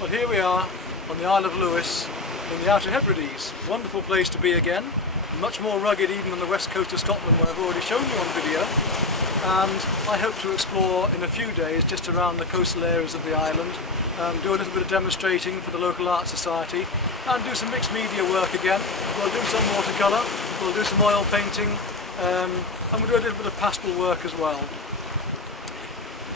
Well, here we are on the Isle of Lewis in the Outer Hebrides. Wonderful place to be again. Much more rugged even than the west coast of Scotland, where I've already shown you on video. And I hope to explore in a few days just around the coastal areas of the island, do a little bit of demonstrating for the local art society, and do some mixed media work again. We'll do some watercolour, we'll do some oil painting, and we'll do a little bit of pastel work as well.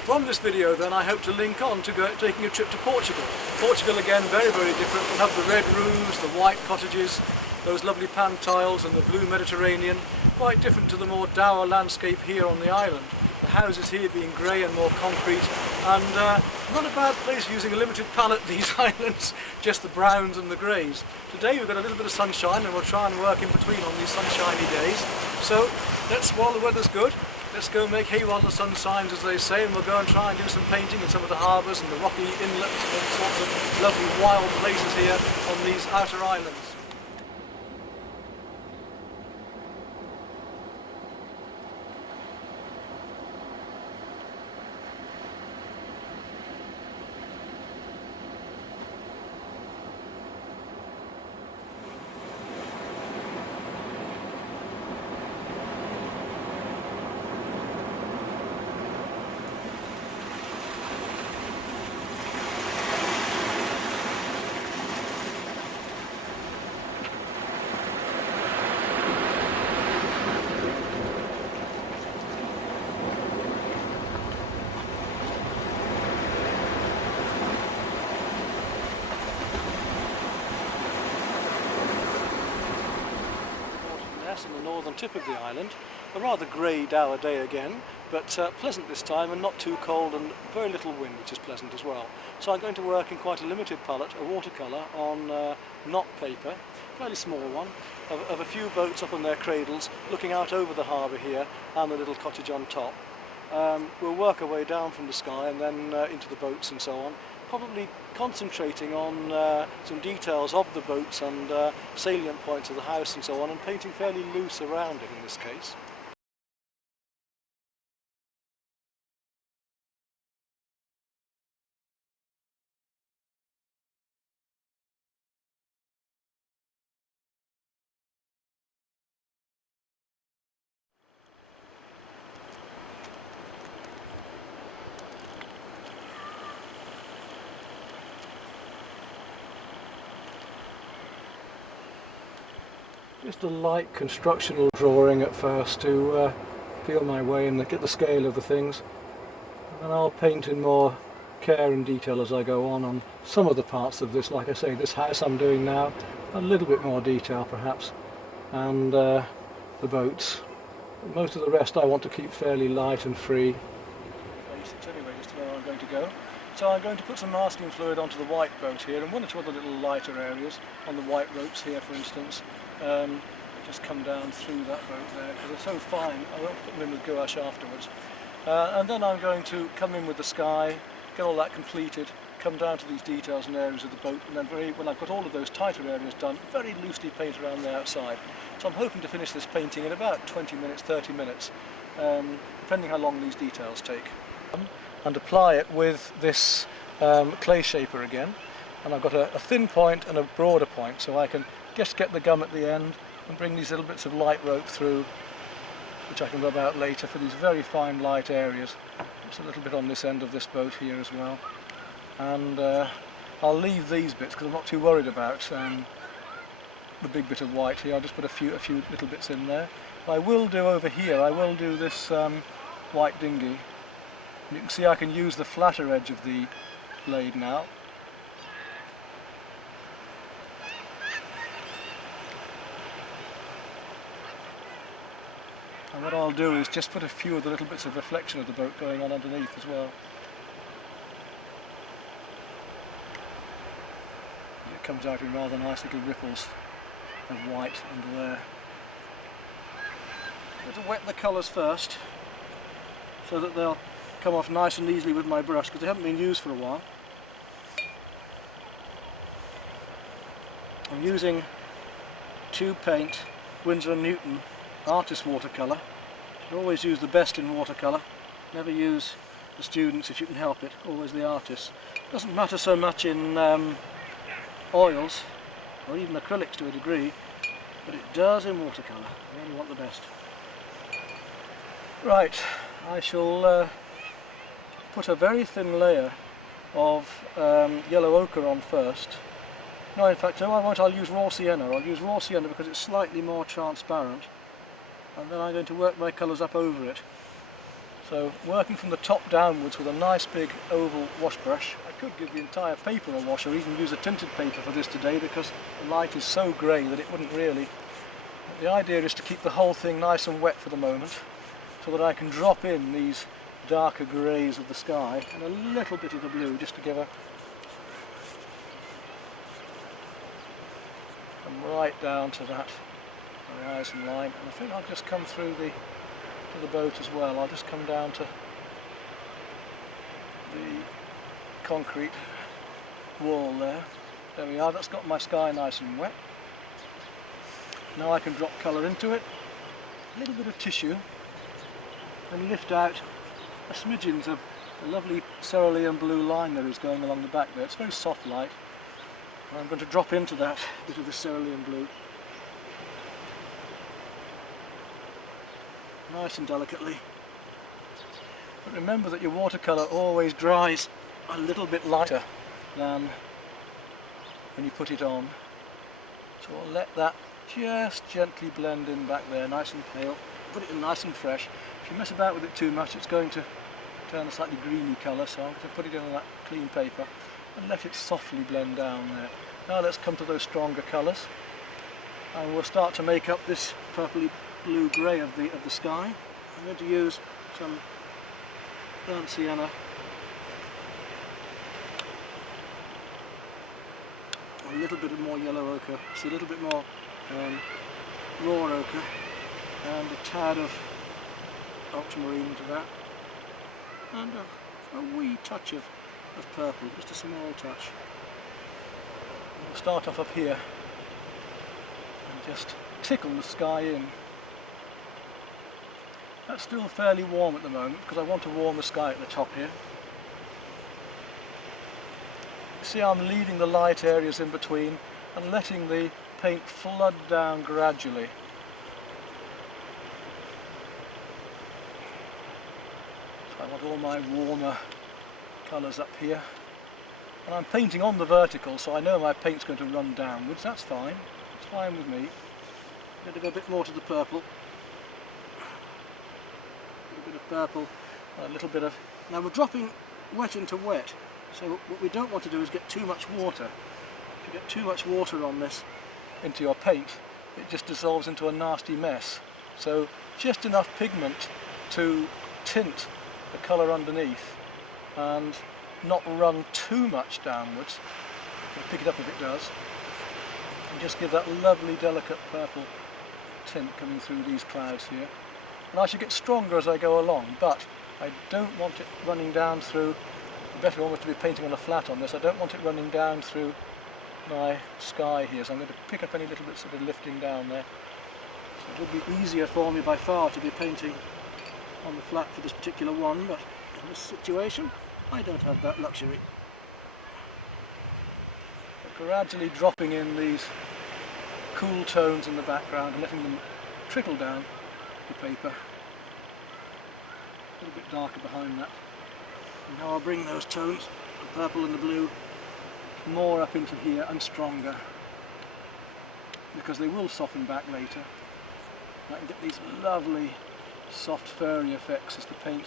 From this video then I hope to link on to taking a trip to Portugal. Portugal again, very, very different. We'll have the red roofs, the white cottages, those lovely pan tiles and the blue Mediterranean. Quite different to the more dour landscape here on the island. The houses here being grey and more concrete, and not a bad place for using a limited palette, these islands, just the browns and the greys. Today we've got a little bit of sunshine and we'll try and work in between on these sunshiny days. So while the weather's good, let's go make hay while the sun shines, as they say, and we'll go and try and do some painting in some of the harbours and the rocky inlets and all sorts of lovely wild places here on these outer islands. On the northern tip of the island, a rather grey dour day again, but pleasant this time and not too cold and very little wind, which is pleasant as well. So I'm going to work in quite a limited palette, a watercolour on knot paper, fairly small one, of a few boats up on their cradles looking out over the harbour here and the little cottage on top. We'll work our way down from the sky and then into the boats and so on, probably concentrating on some details of the boats and salient points of the house and so on, and painting fairly loose around it in this case. Just a light constructional drawing at first to feel my way and get the scale of the things, and I'll paint in more care and detail as I go on some of the parts of this. Like I say, this house I'm doing now, a little bit more detail perhaps, and the boats. Most of the rest I want to keep fairly light and free. Basics anyway, just to know where I'm going to go. So I'm going to put some masking fluid onto the white boat here, and one or two other little lighter areas on the white ropes here, for instance. Just come down through that boat there because they're so fine. I won't put them in with gouache afterwards. And then I'm going to come in with the sky, get all that completed, come down to these details and areas of the boat, and then when I've got all of those tighter areas done, very loosely paint around the outside. So I'm hoping to finish this painting in about 20 minutes, 30 minutes, depending how long these details take. And apply it with this clay shaper again, and I've got a thin point and a broader point, so I can just get the gum at the end and bring these little bits of light rope through, which I can rub out later for these very fine light areas. Just a little bit on this end of this boat here as well, and I'll leave these bits because I'm not too worried about the big bit of white here. I'll just put a few little bits in there. But I will do over here, I will do this white dinghy. You can see I can use the flatter edge of the blade now. And what I'll do is just put a few of the little bits of reflection of the boat going on underneath as well. It comes out in rather nice little ripples of white under there. I'm going to wet the colours first so that they'll come off nice and easily with my brush because they haven't been used for a while. I'm using Tube Paint Winsor & Newton Artist Watercolour. You always use the best in watercolour, never use the students if you can help it, always the artists. It doesn't matter so much in oils or even acrylics to a degree, but it does in watercolour. You only want the best. Right, I shall put a very thin layer of yellow ochre on first. No, in fact, no, I won't. I'll use raw sienna. I'll use raw sienna because it's slightly more transparent. And then I'm going to work my colours up over it. So working from the top downwards with a nice big oval wash brush. I could give the entire paper a wash or even use a tinted paper for this today because the light is so grey that it wouldn't really. But the idea is to keep the whole thing nice and wet for the moment so that I can drop in these darker greys of the sky and a little bit of the blue just to give a come right down to that horizon line, and I think I'll just come through to the boat as well. I'll just come down to the concrete wall there. There we are, that's got my sky nice and wet. Now I can drop colour into it, a little bit of tissue, and lift out a smidgens of a lovely cerulean blue line there is going along the back there. It's very soft light. And I'm going to drop into that bit of the cerulean blue. Nice and delicately. But remember that your watercolour always dries a little bit lighter than when you put it on. So I'll let that just gently blend in back there, nice and pale. Put it in nice and fresh. If you mess about with it too much, it's going to turn a slightly greeny colour, so I'm going to put it in on that clean paper and let it softly blend down there. Now let's come to those stronger colours, and we'll start to make up this purpley blue grey of the sky. I'm going to use some burnt sienna, a little bit more yellow ochre, so a little bit more raw ochre, and a tad of ultramarine into that, and a wee touch of purple, just a small touch. We'll start off up here and just tickle the sky in. That's still fairly warm at the moment because I want to warm the sky at the top here. See, I'm leaving the light areas in between and letting the paint flood down gradually. So I want all my warmer colours up here. And I'm painting on the vertical, so I know my paint's going to run downwards. That's fine. It's fine with me. I'm going to go a bit more to the purple. A bit of purple, a little bit of... Now we're dropping wet into wet, so what we don't want to do is get too much water. If you get too much water on this into your paint, it just dissolves into a nasty mess. So just enough pigment to tint the colour underneath and not run too much downwards. I'll pick it up if it does, and just give that lovely delicate purple tint coming through these clouds here. And I should get stronger as I go along, but I don't want it running down through, better almost to be painting on a flat on this, I don't want it running down through my sky here, so I'm going to pick up any little bits that are lifting down there. So it would be easier for me by far to be painting on the flat for this particular one, but in this situation I don't have that luxury. But gradually dropping in these cool tones in the background and letting them trickle down the paper. A little bit darker behind that. And now I'll bring those tones, the purple and the blue, more up into here and stronger, because they will soften back later. I can get these lovely soft furry effects as the paint.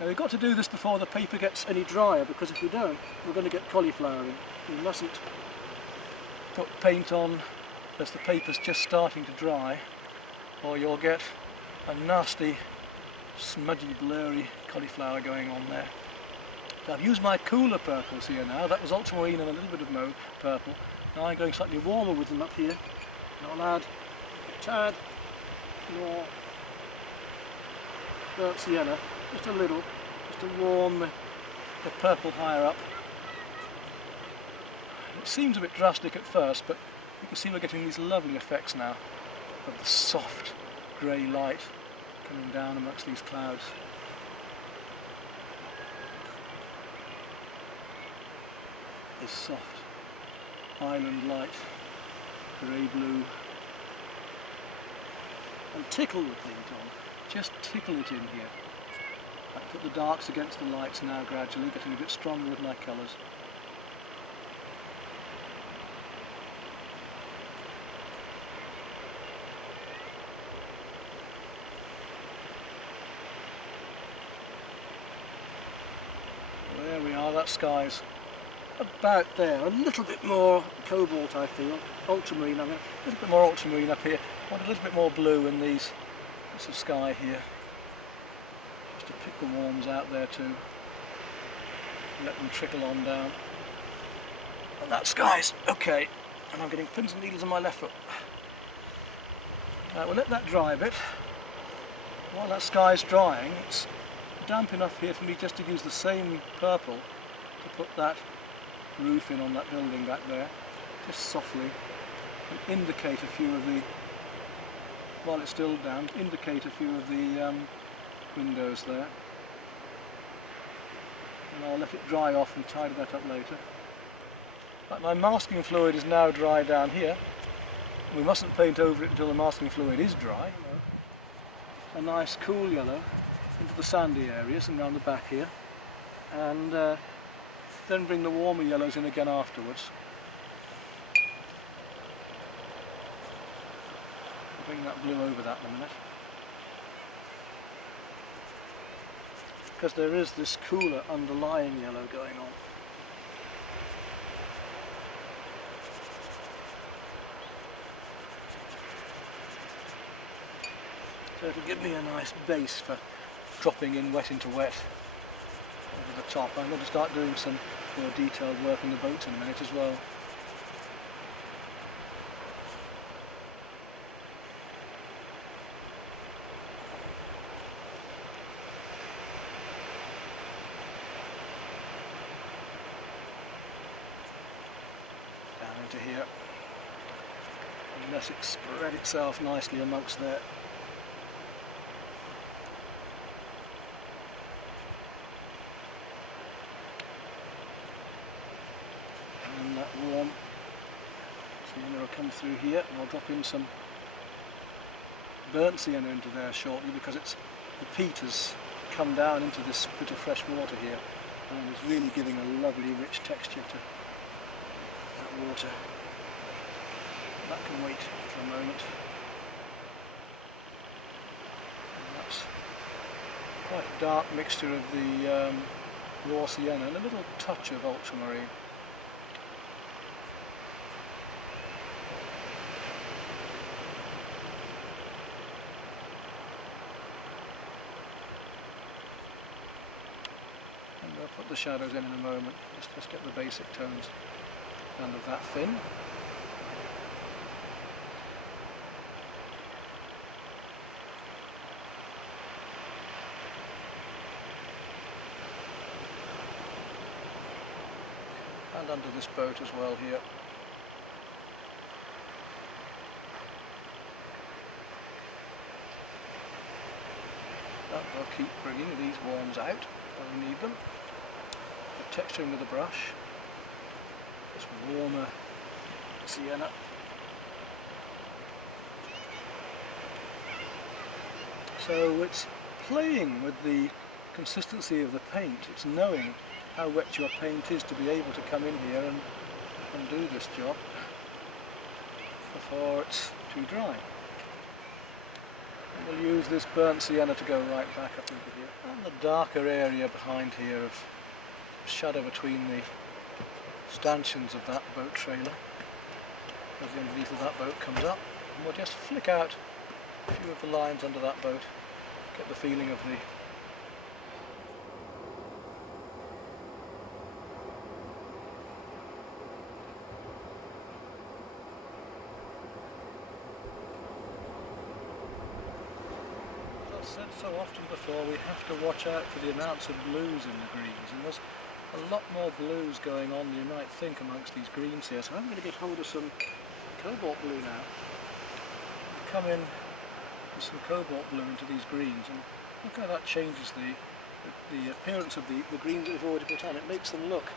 Now we've got to do this before the paper gets any drier, because if we don't, we're going to get cauliflowering. We mustn't put paint on as the paper's just starting to dry, or you'll get a nasty, smudgy, blurry cauliflower going on there. So I've used my cooler purples here now. That was ultramarine and a little bit of mauve purple. Now I'm going slightly warmer with them up here. And I'll add a tad more burnt sienna, just a little, just to warm the purple higher up. It seems a bit drastic at first, but you can see we're getting these lovely effects now of the soft grey light coming down amongst these clouds. This soft island light, grey-blue, and tickle the paint on, just tickle it in here. I put the darks against the lights now gradually, getting a bit stronger with my colours. There we are, that sky's about there, a little bit more cobalt I feel, ultramarine, a little bit more ultramarine up here. I want a little bit more blue in these bits of sky here, just to pick the warms out there too, let them trickle on down. And that sky's okay, and I'm getting pins and needles on my left foot. Right, we'll let that dry a bit. While that sky's drying, it's damp enough here for me just to use the same purple to put that roof in on that building back there, just softly, and indicate a few of the, while it's still damp, indicate a few of the windows there. And I'll let it dry off and tidy that up later. But my masking fluid is now dry down here. We mustn't paint over it until the masking fluid is dry. A nice cool yellow into the sandy areas and around the back here, and then bring the warmer yellows in again afterwards. I'll bring that blue over that in a minute, because there is this cooler underlying yellow going on. So it'll give me a nice base for dropping in wet into wet the top. I'm going to start doing some more detailed work on the boats in a minute as well. Down into here, and let it spread itself nicely amongst there. And that warm sienna will come through here, and I'll drop in some burnt sienna into there shortly, because the peat has come down into this bit of fresh water here, and it's really giving a lovely rich texture to that water. That can wait for a moment. And that's quite a dark mixture of the raw sienna and a little touch of ultramarine. And I'll put the shadows in a moment. Just get the basic tones down of that fin. And under this boat as well here. That will keep bringing these worms out when we need them. The texturing with the brush. This warmer sienna. So it's playing with the consistency of the paint. It's knowing how wet your paint is to be able to come in here and do this job before it's too dry. And we'll use this burnt sienna to go right back up into here. And the darker area behind here of shadow between the stanchions of that boat trailer as the underneath of that boat comes up, and we'll just flick out a few of the lines under that boat, get the feeling of the said so often before, we have to watch out for the amounts of blues in the greens, and there's a lot more blues going on than you might think amongst these greens here. So I'm going to get hold of some cobalt blue now. Come in with some cobalt blue into these greens, and look how that changes the appearance of the greens that we've already put on. It makes them look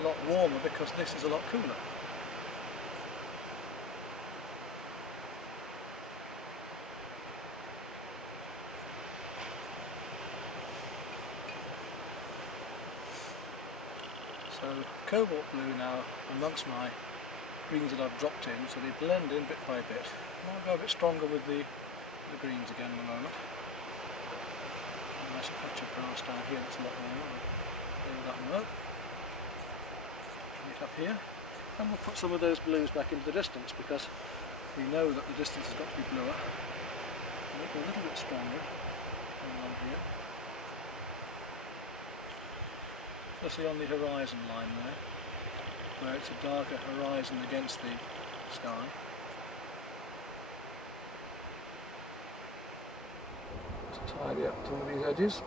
a lot warmer because this is a lot cooler. So cobalt blue now amongst my greens that I've dropped in, so they blend in bit by bit. And I'll go a bit stronger with the greens again in a moment. A nice patch of grass down here that's a lot warmer. I'll do that in a moment. Bring it up here, and we'll put some of those blues back into the distance, because we know that the distance has got to be bluer. Make it a little bit stronger along here. Especially on the horizon line there, where it's a darker horizon against the sky. Just tidy up some of these edges.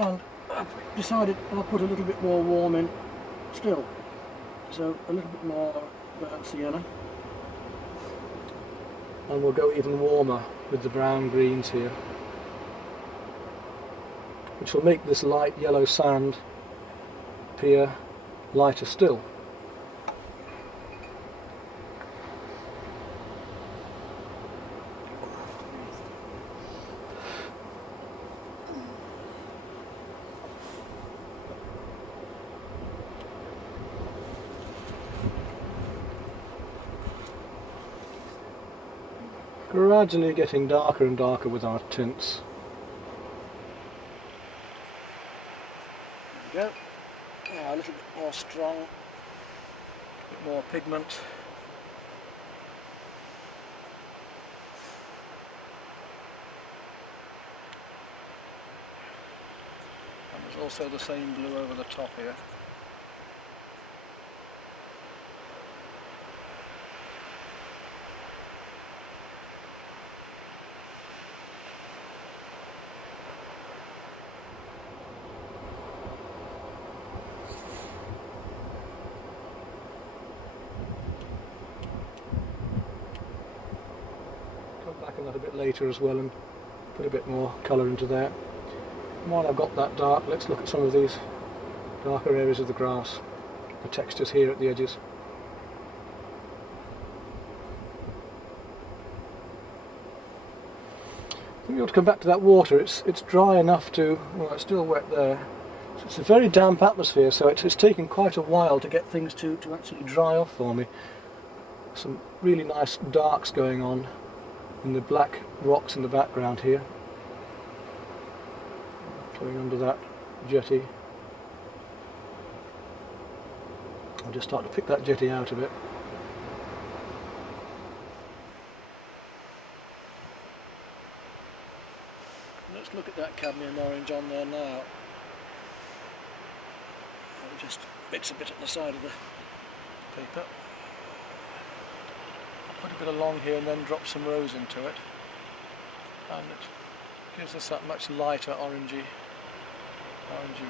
And I've decided I'll put a little bit more warm in still, so a little bit more burnt sienna, and we'll go even warmer with the brown greens here, which will make this light yellow sand appear lighter still. gradually getting darker and darker with our tints. There we go. Now a little bit more strong, a bit more pigment. And there's also the same blue over the top here. Back on that a bit later as well and put a bit more colour into there. And while I've got that dark, let's look at some of these darker areas of the grass, the textures here at the edges. I think we ought to come back to that water. It's dry enough to, well, it's still wet there. So it's a very damp atmosphere, so it's taken quite a while to get things to actually dry off for me. Some really nice darks going on in the black rocks in the background here, coming under that jetty. I'll just start to pick that jetty out a bit. Let's look at that cadmium orange on there now. It just bits a bit at the side of the paper. Put a bit along here and then drop some rose into it, and it gives us that much lighter orangey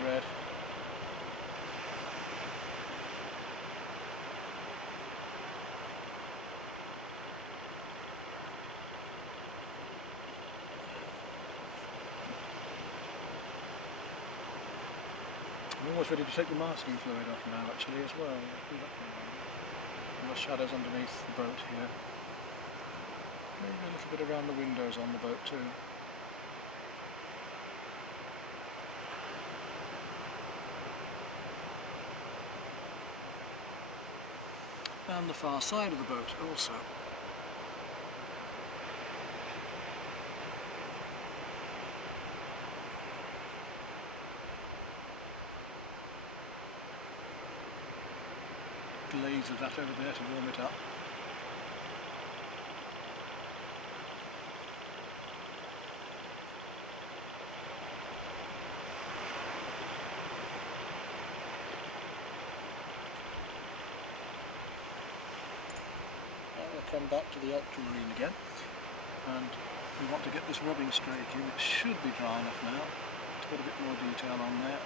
red. I'm almost ready to take the masking fluid off now actually as well. And the shadows underneath the boat here. Maybe a little bit around the windows on the boat too. And the far side of the boat also. Glaze of that over there to warm it up. Now we'll come back to the ultramarine again, and we want to get this rubbing streak in. It should be dry enough now to put a bit more detail on there.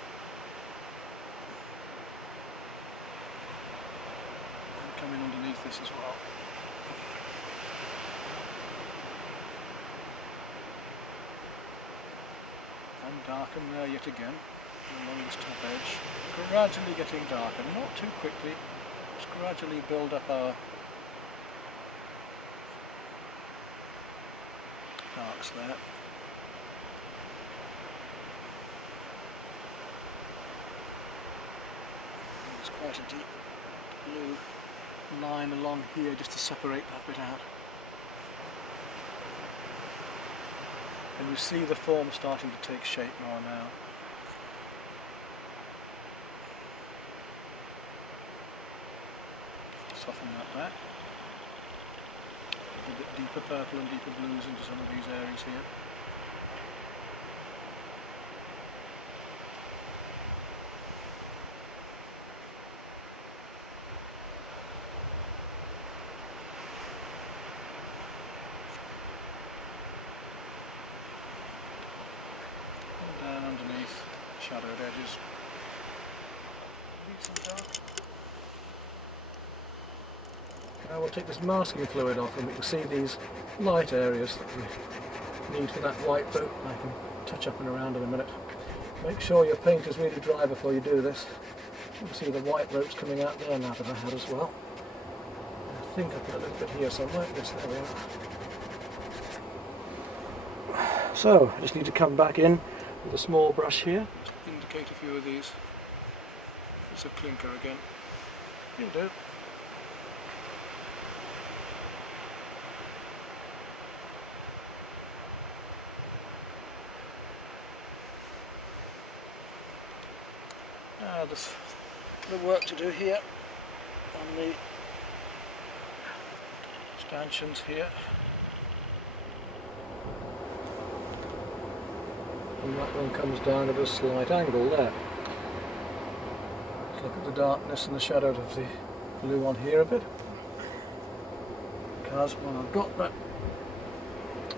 Coming underneath this as well. And darken there yet again along this top edge, gradually getting darker, not too quickly, just gradually build up our darks there. It's quite a deep blue line along here just to separate that bit out. And you see the form starting to take shape more now. Soften that back. A bit deeper purple and deeper blues into some of these areas here. Down underneath shadowed edges. Now we'll take this masking fluid off and we can see these light areas that we need for that white boat. I can touch up and around in a minute. Make sure your paint is really dry before you do this. You can see the white ropes coming out there now that I had as well. I think I put a little bit here somewhere. Yes, there we are. So I just need to come back in with a small brush here. Just indicate a few of these. It's a clinker again. You'll do. There's the work to do here on the stanchions here. And that one comes down at a slight angle there. Let's look at the darkness and the shadow of the blue on here a bit. Because when I've got that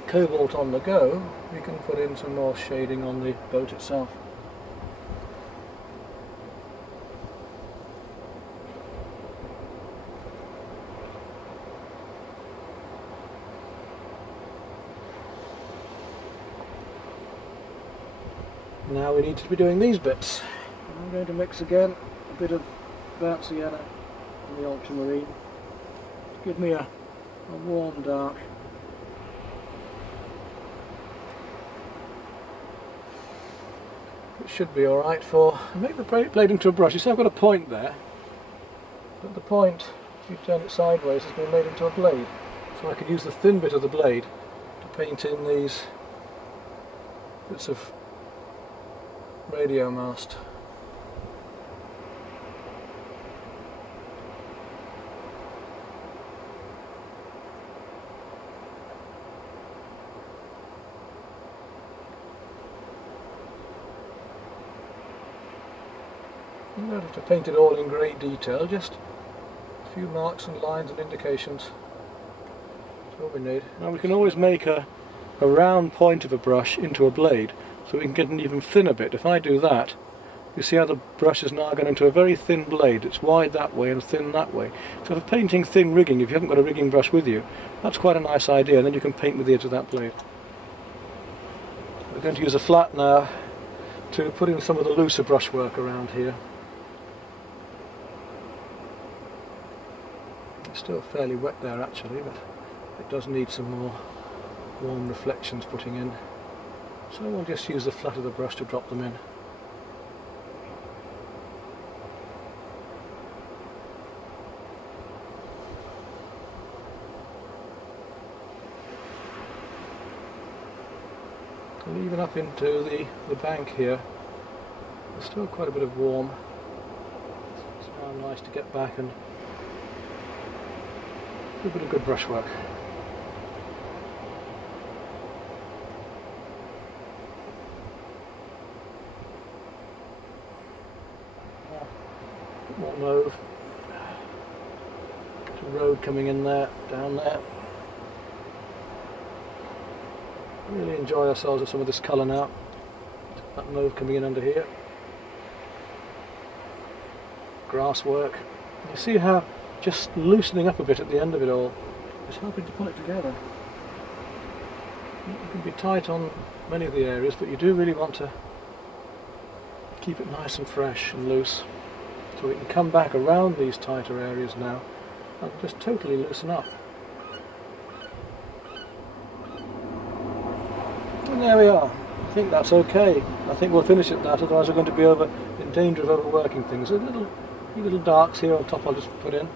cobalt on the go, we can put in some more shading on the boat itself. Now we need to be doing these bits. I'm going to mix again a bit of burnt sienna and the ultramarine to give me a warm dark. It should be alright for make the blade into a brush. You see I've got a point there, but the point, if you turn it sideways, has been made into a blade. So I can use the thin bit of the blade to paint in these bits of radio mast. You don't have to paint it all in great detail, just a few marks and lines and indications. That's all we need. Now we can always make a round point of a brush into a blade, so we can get an even thinner bit. If I do that, you see how the brush is now going into a very thin blade. It's wide that way and thin that way. So for painting thin rigging, if you haven't got a rigging brush with you, that's quite a nice idea, and then you can paint with the edge of that blade. We're going to use a flat now to put in some of the looser brushwork around here. It's still fairly wet there actually, but it does need some more warm reflections putting in. So we'll just use the flat of the brush to drop them in. And even up into the bank here, there's still quite a bit of warm. It's now nice to get back and do a bit of good brushwork. More mauve. There's a road coming in there, down there. Really enjoy ourselves with some of this colour now. That mauve coming in under here. Grass work. You see how just loosening up a bit at the end of it all is helping to pull it together. You can be tight on many of the areas, but you do really want to keep it nice and fresh and loose. So we can come back around these tighter areas now and just totally loosen up. And there we are. I think that's okay. I think we'll finish at that, otherwise we're going to be in danger of overworking things. A few little darks here on top I'll just put in.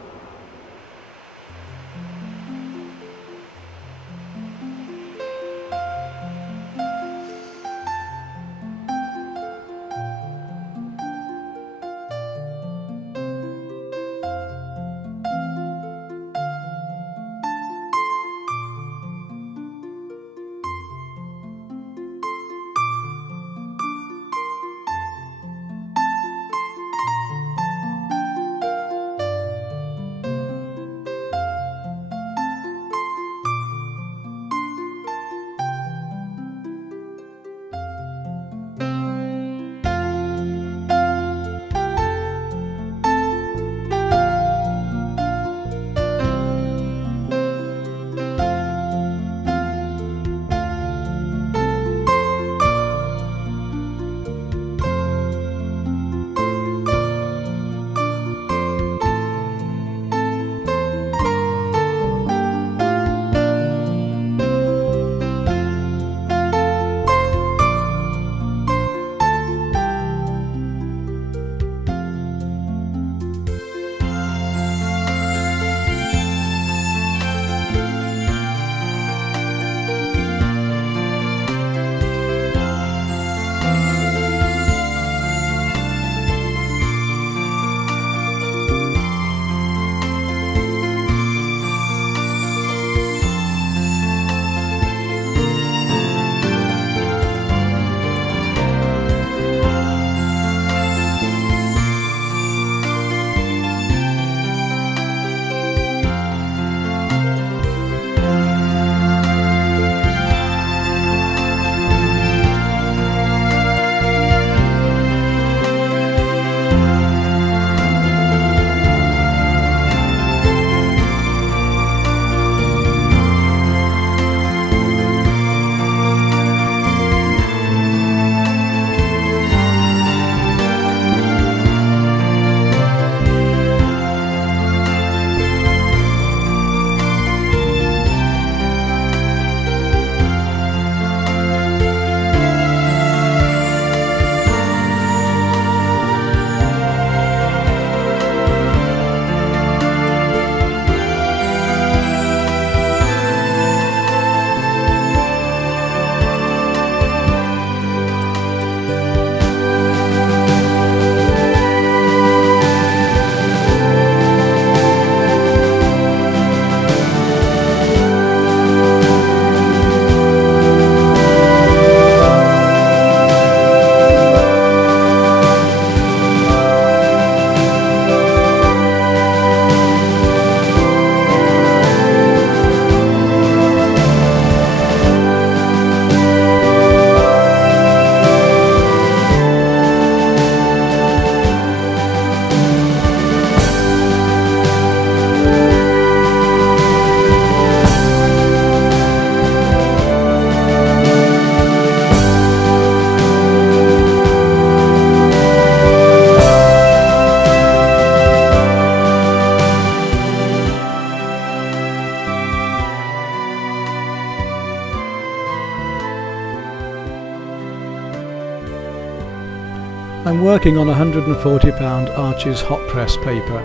working on £140 Arches hot press paper.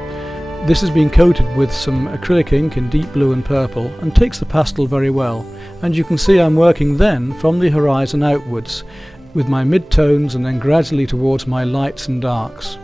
This has been coated with some acrylic ink in deep blue and purple and takes the pastel very well, and you can see I'm working then from the horizon outwards with my mid-tones and then gradually towards my lights and darks.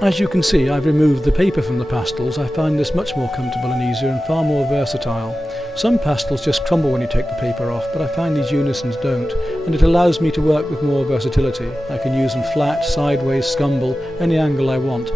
As you can see, I've removed the paper from the pastels. I find this much more comfortable and easier and far more versatile. Some pastels just crumble when you take the paper off, but I find these unisons don't, and it allows me to work with more versatility. I can use them flat, sideways, scumble, any angle I want.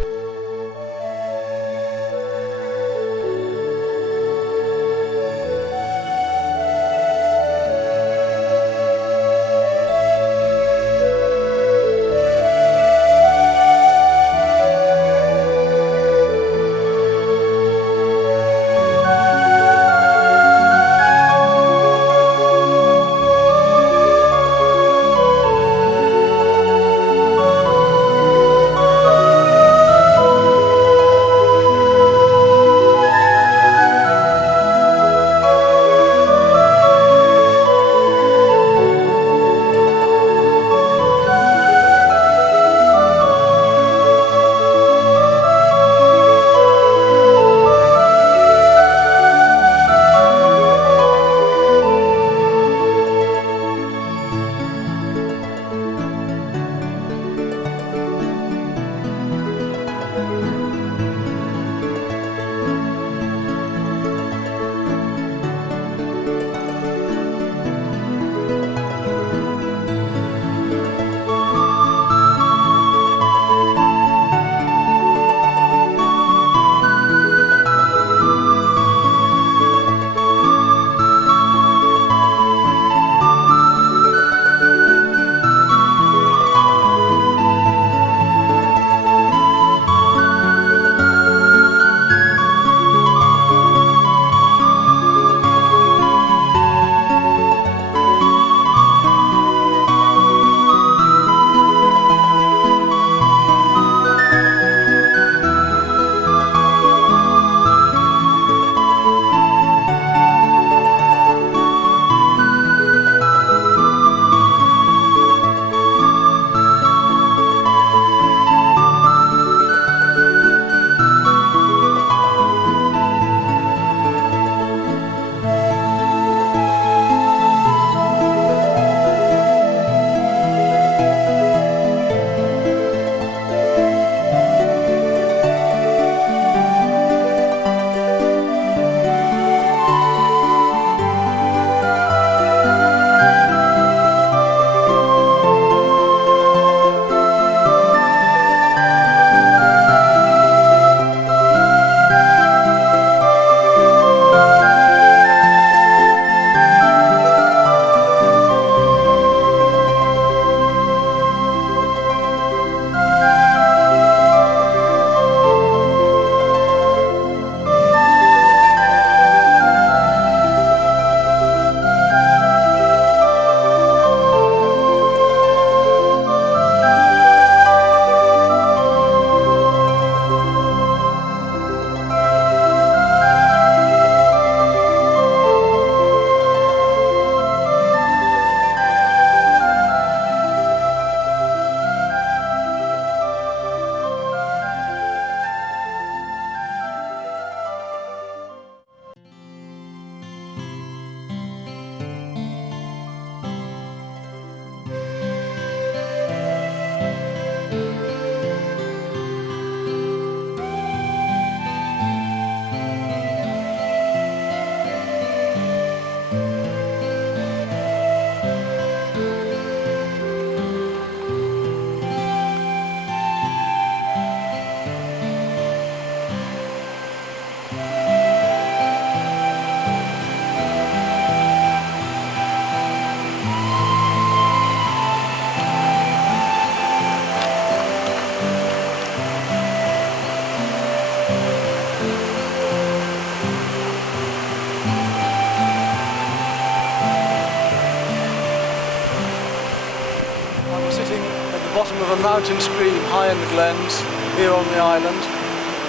a mountain stream high in the glens here on the island.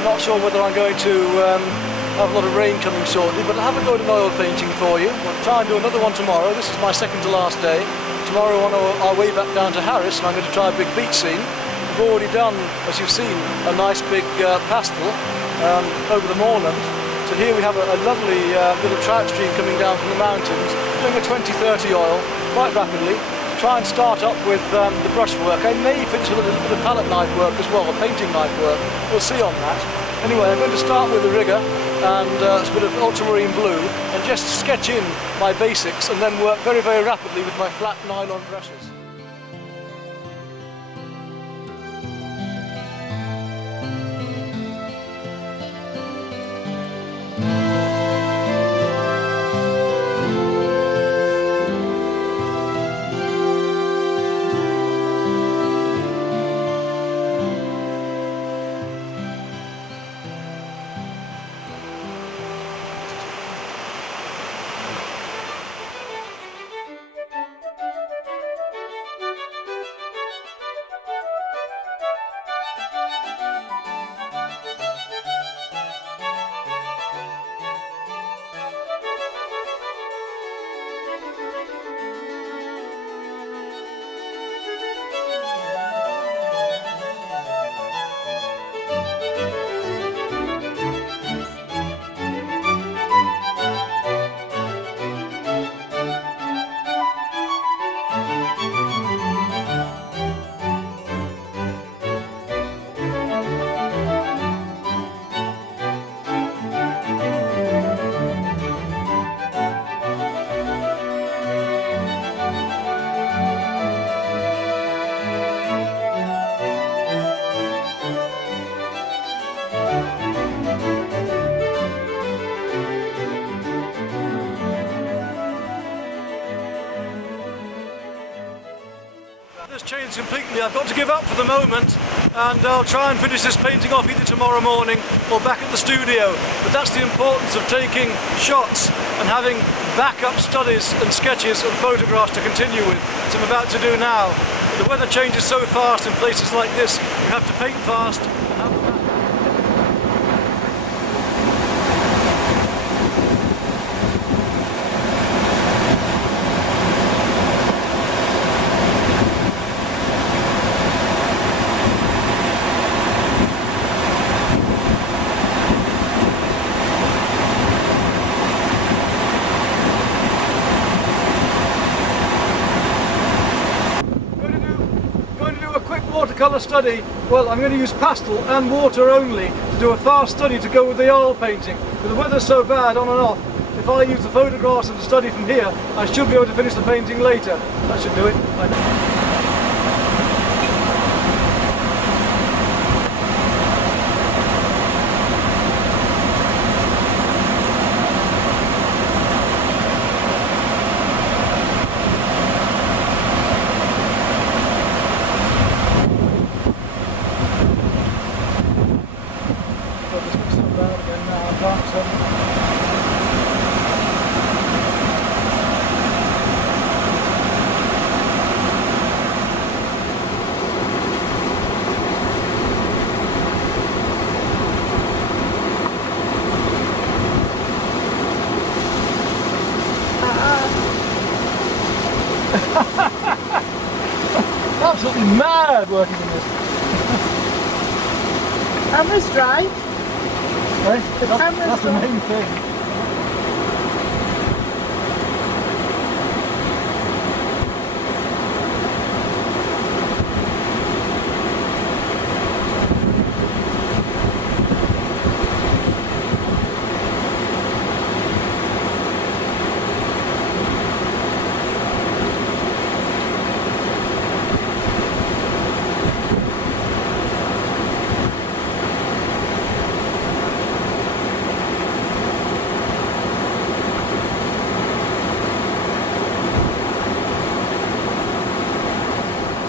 Not sure whether I'm going to have a lot of rain coming shortly, but I'll have a go at an oil painting for you. I'll try and do another one tomorrow. This is my second to last day. Tomorrow on our way back down to Harris, and I'm going to try a big beach scene. We've already done, as you've seen, a nice big pastel over the moorland. So here we have a lovely little trout stream coming down from the mountains, doing a 20-30 oil quite rapidly. Try and start up with the brushwork. I may finish with a little bit of palette knife work as well, or painting knife work. We'll see on that. Anyway, I'm going to start with the rigger and a bit of ultramarine blue and just sketch in my basics and then work very, very rapidly with my flat nylon brushes. This changed completely. I've got to give up for the moment, and I'll try and finish this painting off either tomorrow morning or back at the studio. But that's the importance of taking shots and having backup studies and sketches and photographs to continue with, as I'm about to do now. The weather changes so fast in places like this, you have to paint fast and have the backup. Watercolour study. Well, I'm going to use pastel and water only to do a fast study to go with the oil painting. But the weather's so bad on and off, if I use the photographs and the study from here, I should be able to finish the painting later. That should do it. Absolutely mad working on this. Camera's dry. Right? The camera's that's the dry. main thing.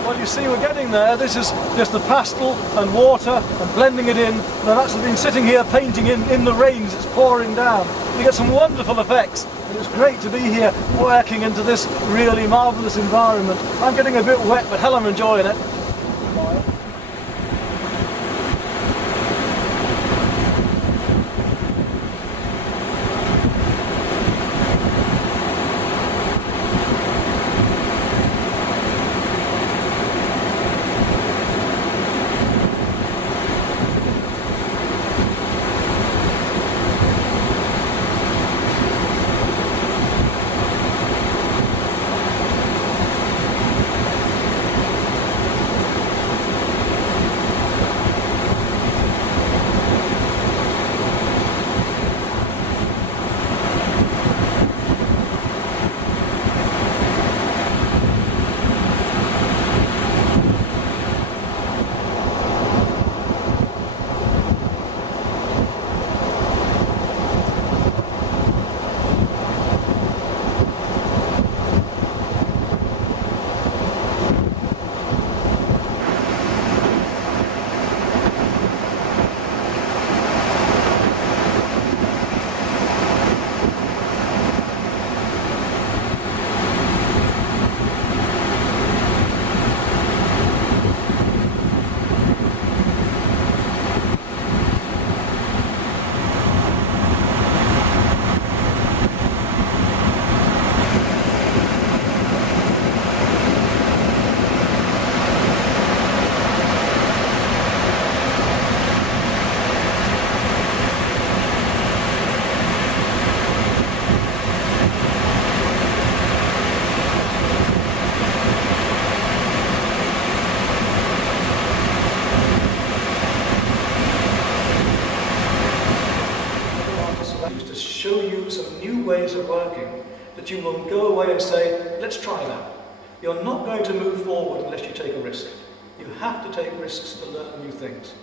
Well, you see, we're getting there. This is just the pastel and water and blending it in. And I've actually been sitting here painting in the rains. It's pouring down. You get some wonderful effects. And it's great to be here working into this really marvellous environment. I'm getting a bit wet, but hell, I'm enjoying it. use to show you some new ways of working that you will go away and say, let's try that. You're not going to move forward unless you take a risk. You have to take risks to learn new things.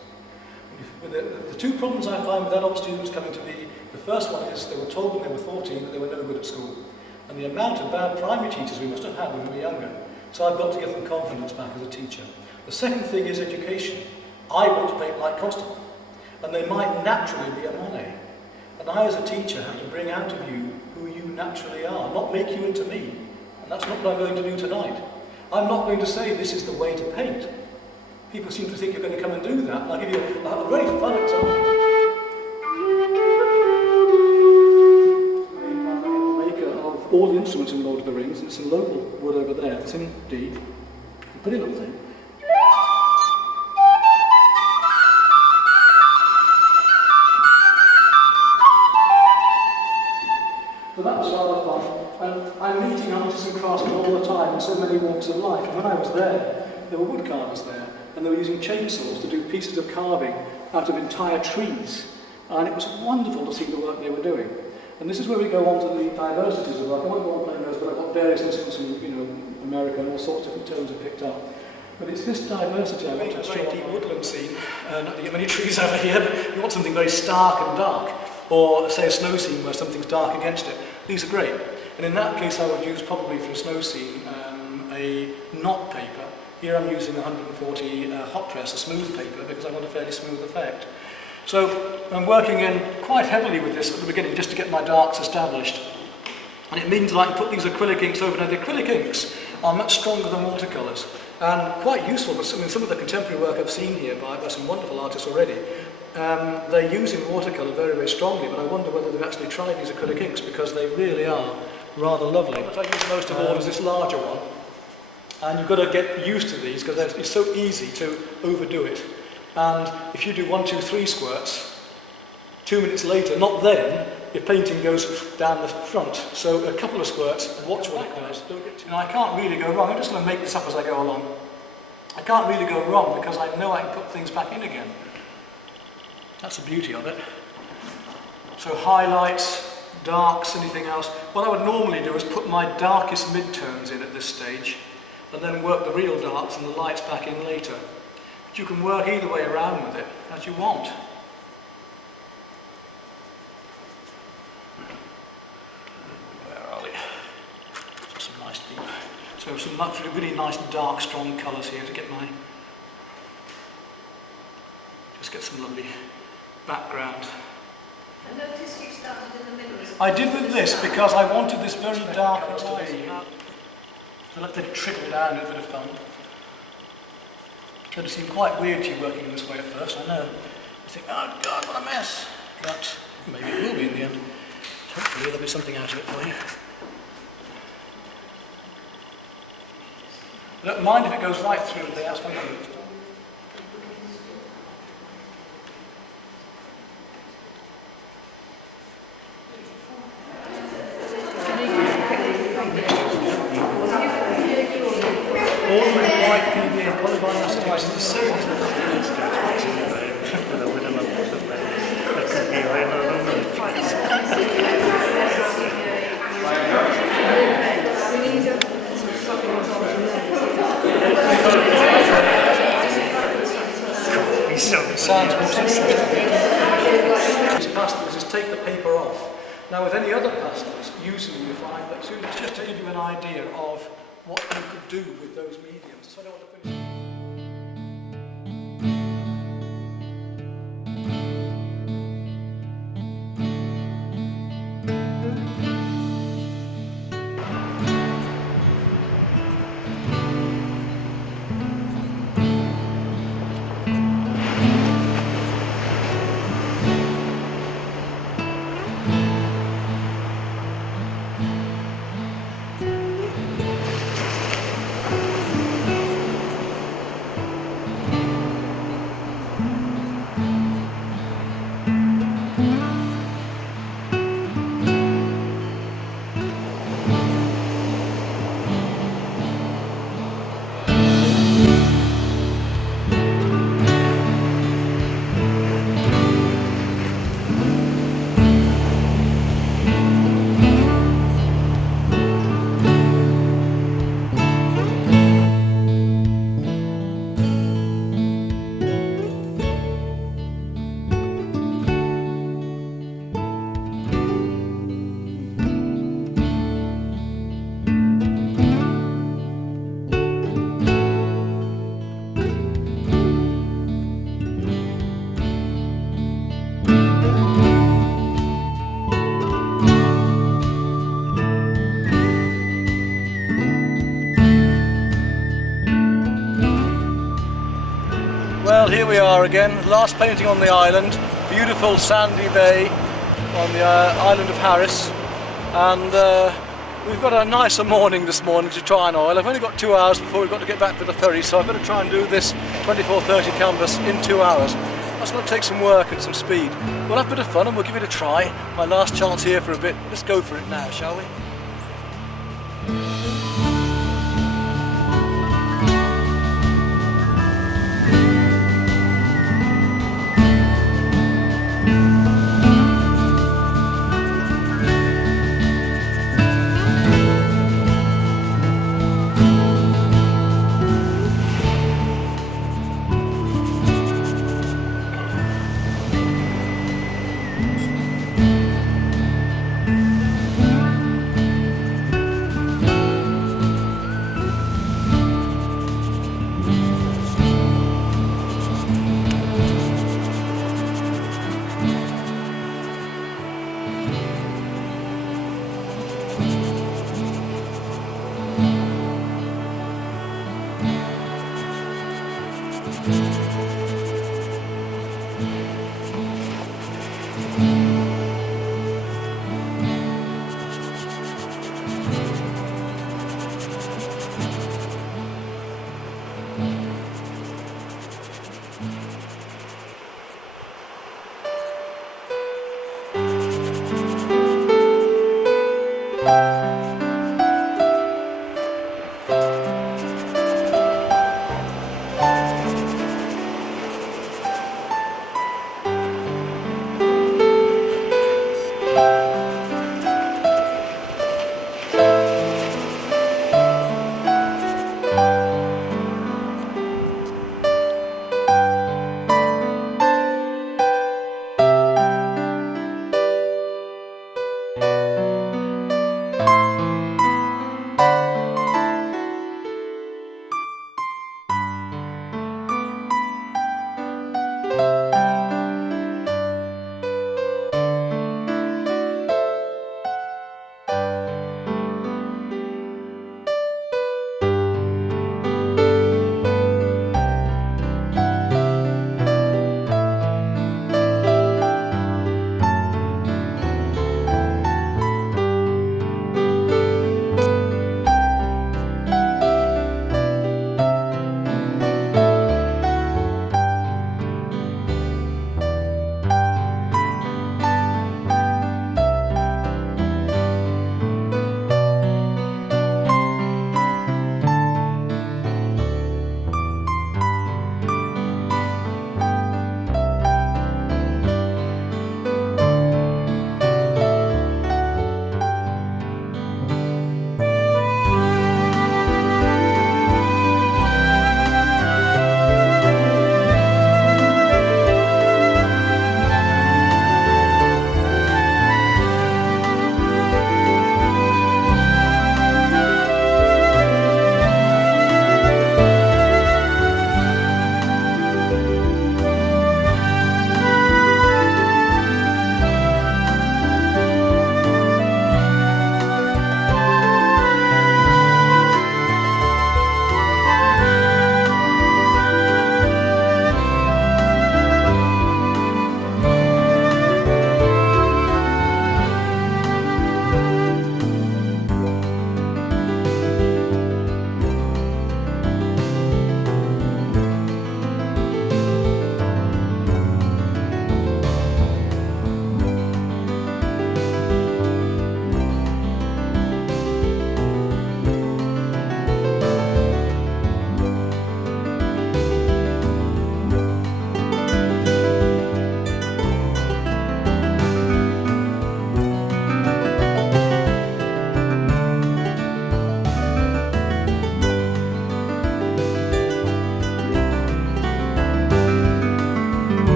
The two problems I find with adult students coming to me, the first one is they were told when they were 14 that they were no good at school. And the amount of bad primary teachers we must have had when we were younger. So I've got to give them confidence back as a teacher. The second thing is education. I want to paint like Constable. And they might naturally be a Monet. And I as a teacher have to bring out of you who you naturally are, not make you into me. And that's not what I'm going to do tonight. I'm not going to say this is the way to paint. People seem to think you're going to come and do that. I'll give you a very fun example. Maker of all the instruments in Lord of the Rings, and it's in local wood over there. It's in D. Pretty little thing. So that was rather fun. And I'm meeting artists and craftsmen all the time in so many walks of life. And when I was there were wood carvers there, and they were using chainsaws to do pieces of carving out of entire trees. And it was wonderful to see the work they were doing. And this is where we go on to the diversities of work. I won't go on playing those, but I've got various instruments from, America, and all sorts of different tones are picked up. But it's this diversity I want to show. A very deep woodland scene. Not that you get many trees over here, but you want something very stark and dark. Or say a snow scene where something's dark against it. These are great. And in that case I would use probably for a snow scene a knot paper. Here I'm using 140 hot press, a smooth paper, because I want a fairly smooth effect. So I'm working in quite heavily with this at the beginning just to get my darks established. And it means that I can put these acrylic inks over. Now the acrylic inks are much stronger than watercolours and quite useful for some of the contemporary work I've seen here by some wonderful artists already. They're using watercolour very, very strongly, but I wonder whether they've actually tried these acrylic inks because they really are rather lovely. What I use most of all is this larger one. And you've got to get used to these because it's so easy to overdo it. And if you do 1, 2, 3 squirts, 2 minutes later, not then, your painting goes down the front. So a couple of squirts, and watch what it does. And I can't really go wrong. I'm just going to make this up as I go along. I can't really go wrong because I know I can put things back in again. That's the beauty of it. So highlights, darks, anything else. What I would normally do is put my darkest midtones in at this stage, and then work the real darks and the lights back in later. But you can work either way around with it, as you want. Where are we? Some nice deep. So some really nice dark, strong colours here to get my... Just get some lovely background. I noticed you started in the middle. I did with this because I wanted this very dark to be. So let it trickle down, a bit of fun. It's going to seem quite weird to you working this way at first, I know. You think, oh God, what a mess. But maybe it will be in the end. Hopefully there'll be something out of it for you. I don't mind if it goes right through the house. Sounds more sensitive. These pastels is take the paper off. Now with any other pastels, usually you find that it's just to give you an idea of what you could do with those mediums. So I don't want to finish. are again, last painting on the island, beautiful sandy bay on the island of Harris, and we've got a nicer morning this morning to try and oil. I've only got 2 hours before we've got to get back to the ferry, so I've got to try and do this 24-30 canvas in 2 hours. That's going to take some work and some speed. We'll have a bit of fun and we'll give it a try. My last chance here for a bit. Let's go for it now, shall we?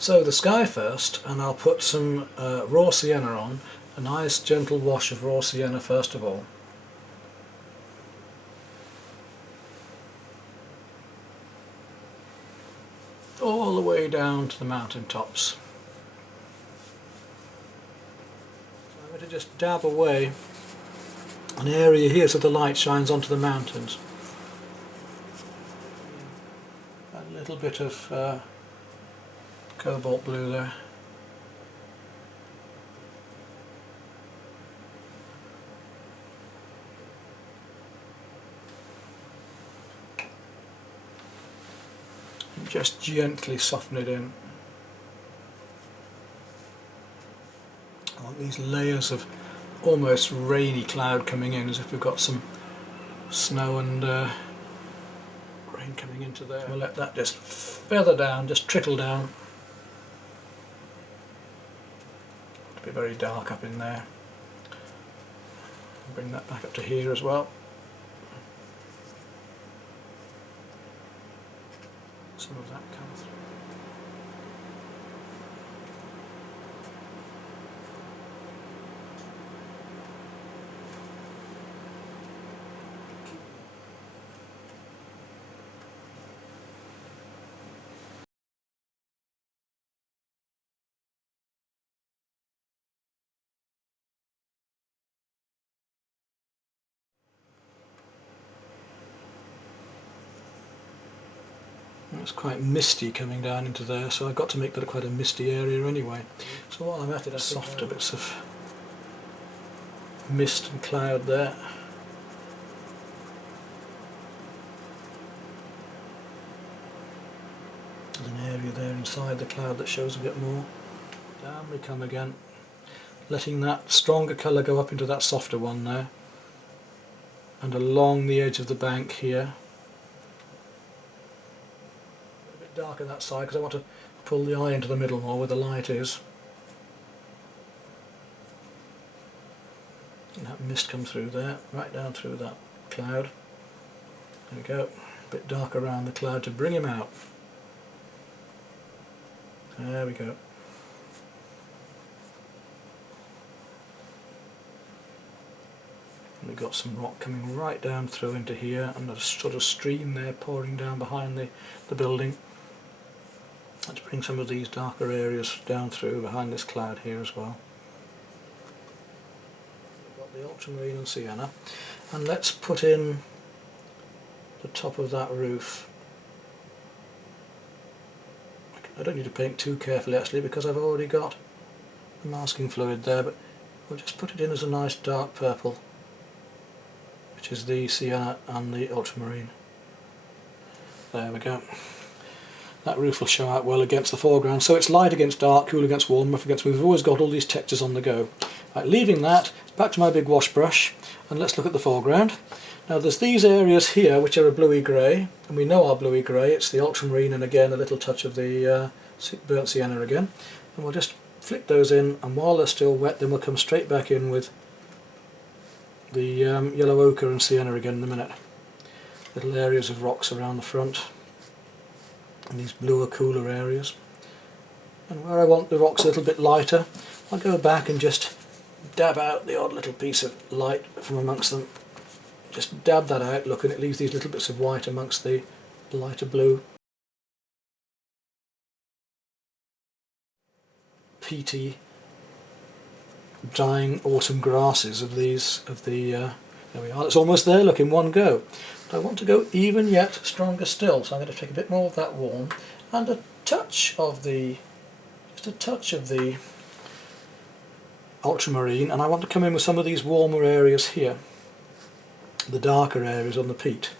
So the sky first, and I'll put some raw sienna on, a nice gentle wash of raw sienna first of all. All the way down to the mountain tops. So I'm going to just dab away an area here so the light shines onto the mountains. A little bit of cobalt blue there. And just gently soften it in. I want these layers of almost rainy cloud coming in, as if we've got some snow and rain coming into there. We'll let that just feather down, just trickle down. It'll be very dark up in there. Bring that back up to here as well. Some of that comes through. It's quite misty coming down into there, so I've got to make that quite a misty area anyway. So while I'm at it, I softer bits of mist and cloud there. There's an area there inside the cloud that shows a bit more. Down we come again, letting that stronger colour go up into that softer one now, and along the edge of the bank here. Darker that side because I want to pull the eye into the middle more where the light is. And that mist come through there, right down through that cloud. There we go, a bit dark around the cloud to bring him out. There we go. And we've got some rock coming right down through into here, and there's a sort of stream there pouring down behind the building. Let's bring some of these darker areas down through behind this cloud here as well. We've got the ultramarine and sienna, and let's put in the top of that roof. I don't need to paint too carefully actually because I've already got the masking fluid there, but we'll just put it in as a nice dark purple, which is the sienna and the ultramarine. There we go. That roof will show out well against the foreground, so it's light against dark, cool against warm, rough against smooth. We've always got all these textures on the go. Right, leaving that, back to my big wash brush, and let's look at the foreground. Now there's these areas here which are a bluey grey, and we know our bluey grey. It's the ultramarine and again a little touch of the burnt sienna again. And we'll just flick those in, and while they're still wet then we'll come straight back in with the yellow ochre and sienna again in a minute. Little areas of rocks around the front. And these bluer, cooler areas. And where I want the rocks a little bit lighter, I'll go back and just dab out the odd little piece of light from amongst them. Just dab that out, look, and it leaves these little bits of white amongst the lighter blue. Peaty, dying autumn grasses of these, there we are, it's almost there, look, in one go. But I want to go even yet stronger still, so I'm going to take a bit more of that warm and a touch of the, just a touch of the ultramarine, and I want to come in with some of these warmer areas here, the darker areas on the peat.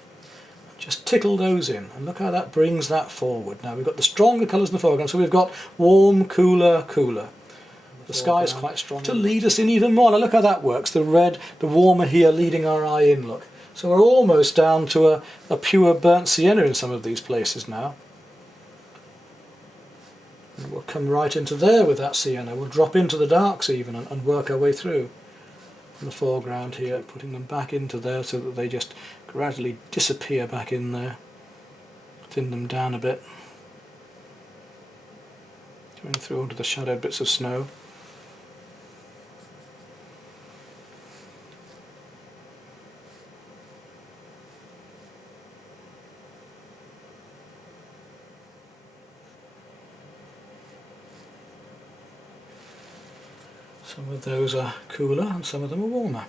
Just tickle those in, and look how that brings that forward. Now we've got the stronger colours in the foreground, so we've got warm, cooler, cooler. The sky is quite strong to lead us in even more. Now look how that works, the red, the warmer here leading our eye in, look. So we're almost down to a pure burnt sienna in some of these places now. And we'll come right into there with that sienna. We'll drop into the darks even and work our way through in the foreground here, putting them back into there so that they just gradually disappear back in there. Thin them down a bit. coming through onto the shadowed bits of snow. Some of those are cooler and some of them are warmer.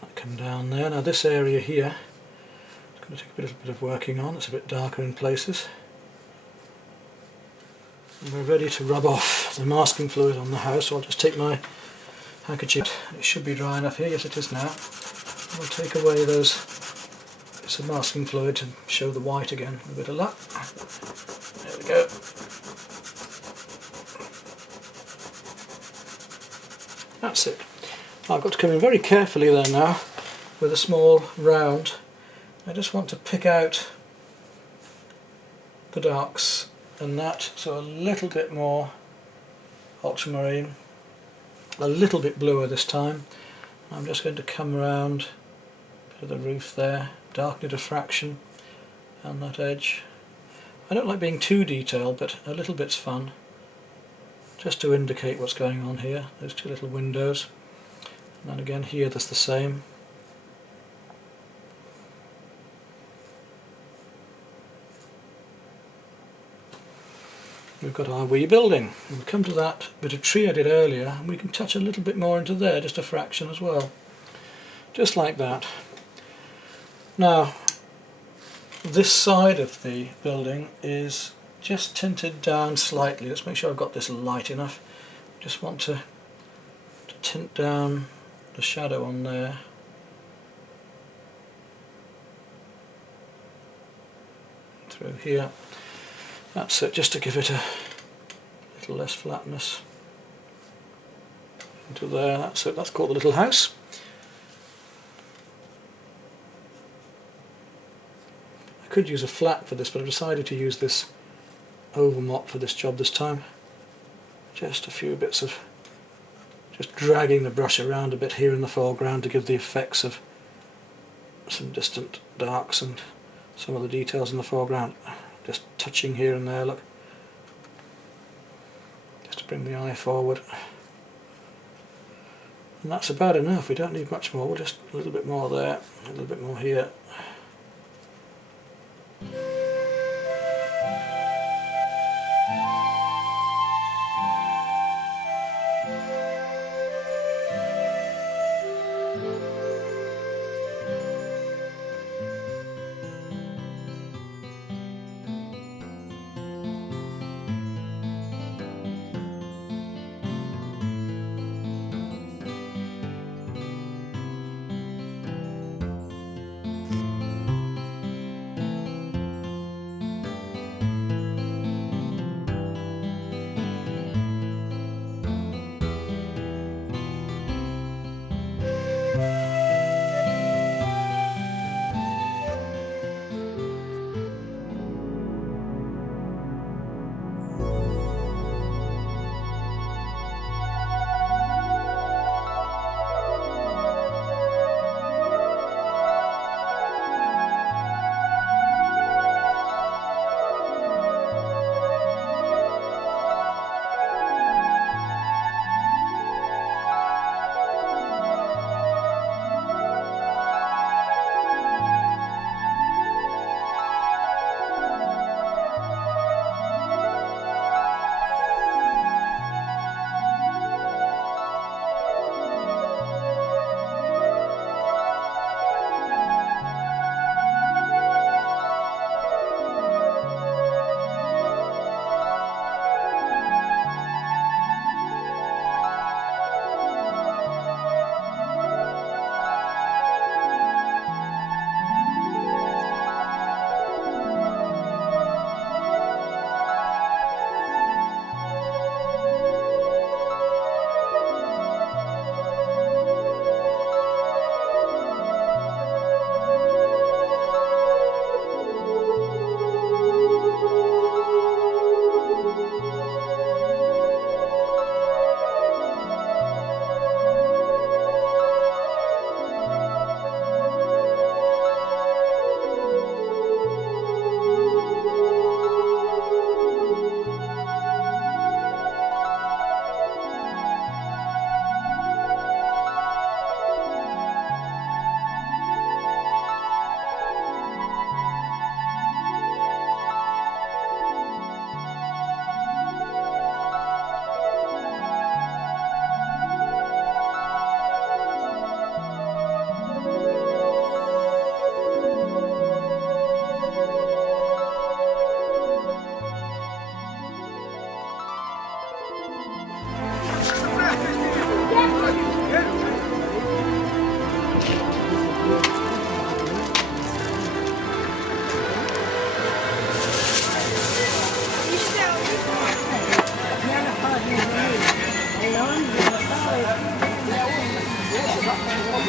That come down there. Now this area here is going to take a little bit of working on. It's a bit darker in places. And we're ready to rub off the masking fluid on the house, so I'll just take my handkerchief. It should be dry enough here. Yes, it is now. We'll take away those bits of masking fluid to show the white again with a bit of luck. There we go. That's it. I've got to come in very carefully there now with a small round. I just want to pick out the darks and that, so a little bit more ultramarine, a little bit bluer this time. I'm just going to come around a bit of the roof there, darken it a fraction, and that edge. I don't like being too detailed, but a little bit's fun, just to indicate what's going on here. Those two little windows, and then again here there's the same. We've got our wee building. We'll come to that bit of tree I did earlier, and we can touch a little bit more into there, just a fraction as well. Just like that. Now, this side of the building is just tinted down slightly. Let's make sure I've got this light enough. Just want to tint down the shadow on there. Through here. That's it, just to give it a little less flatness. Into there, that's it, that's called the little house. I could use a flat for this, but I've decided to use this oval mop for this job this time. Just a few bits of, just dragging the brush around a bit here in the foreground to give the effects of some distant darks and some of the details in the foreground. Just touching here and there, look. Just to bring the eye forward. And that's about enough, we don't need much more, we'll just a little bit more there, a little bit more here.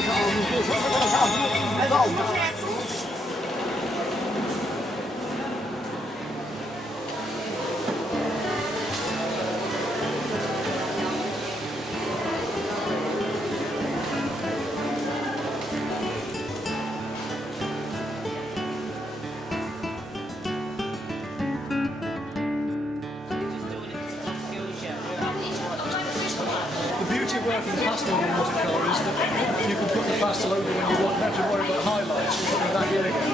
The beauty of working pastel in watercolour is that you can put the pastel over when you want, not to worry about highlights, you put them back in again.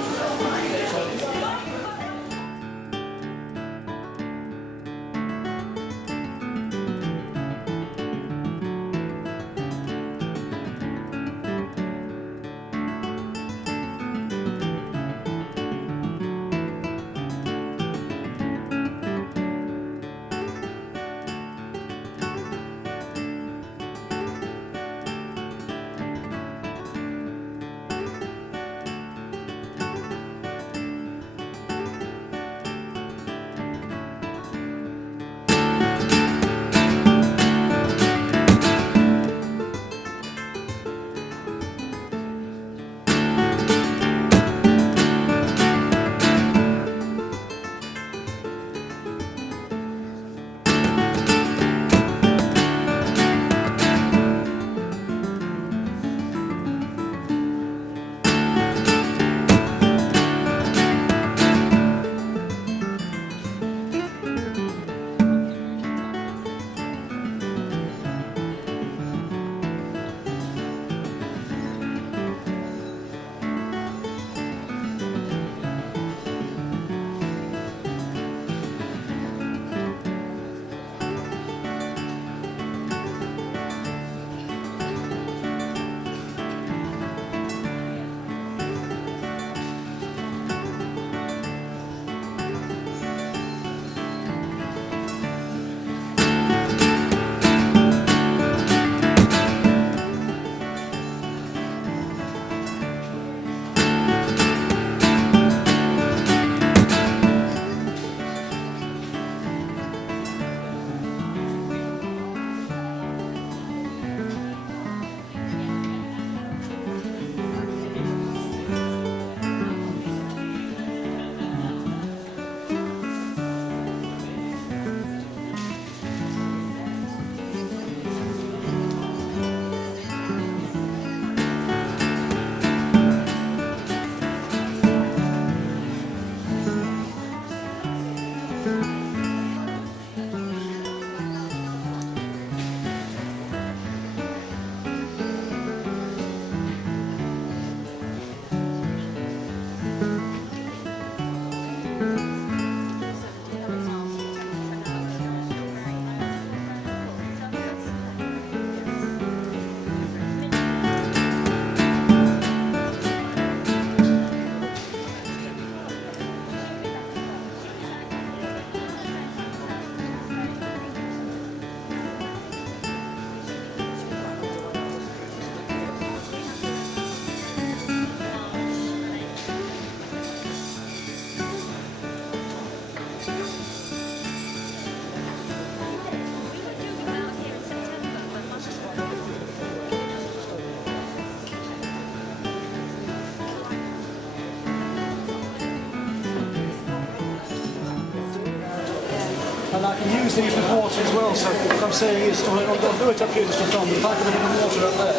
And I can use these with water as well, so what I'm saying is, I'll do it up here just for fun, but if I can put the water up there,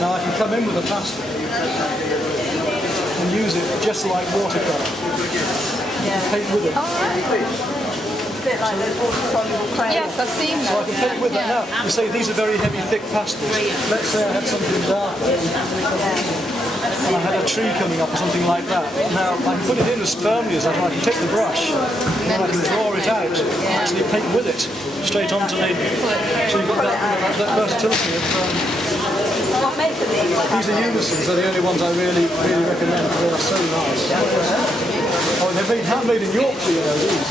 now I can come in with a pastel and use it just like watercolour. Yeah. Paint with it. Oh, right. A bit like those water-soluble crayons. Yes, I've seen So I those. can paint with that now. You say these are very heavy, thick pastels. Let's say I had something darker. And I had a tree coming up or something like that. Now I can put it in as firmly as I can take the brush and then I can draw it out and actually paint with it straight onto the. So you've got that versatility of. What make of these? These are unisons. They're the only ones I really recommend because they are so nice. Oh, they're made handmade in Yorkshire, you know. These.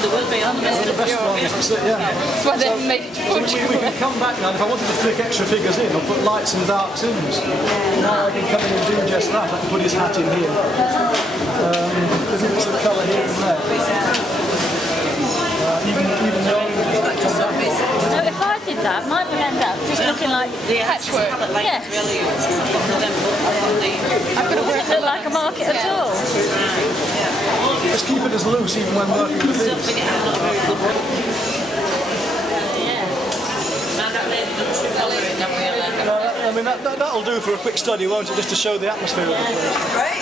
There will be on the They're the best ones. That's it, yeah. That's why they're made So we can come back now, and if I wanted to flick extra figures in, I'll put lights and darks in. Now I can come in and do just that. I can put his hat in here. There's a bit of colour here and there. Even the orange. No, if I did that, mine would end up just looking like patchwork. Yeah. It doesn't look like a market at all. Just keep it as loose even when working with these. I mean, that'll do for a quick study, won't it? Just to show the atmosphere of the place. Great.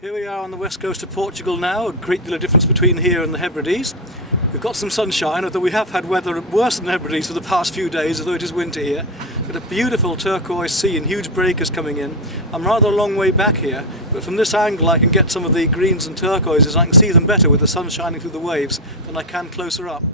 Here we are on the west coast of Portugal now, a great deal of difference between here and the Hebrides. We've got some sunshine, although we have had weather worse than the Hebrides for the past few days, although it is winter here. But a beautiful turquoise sea and huge breakers coming in. I'm rather a long way back here, but from this angle I can get some of the greens and turquoises. I can see them better with the sun shining through the waves than I can closer up.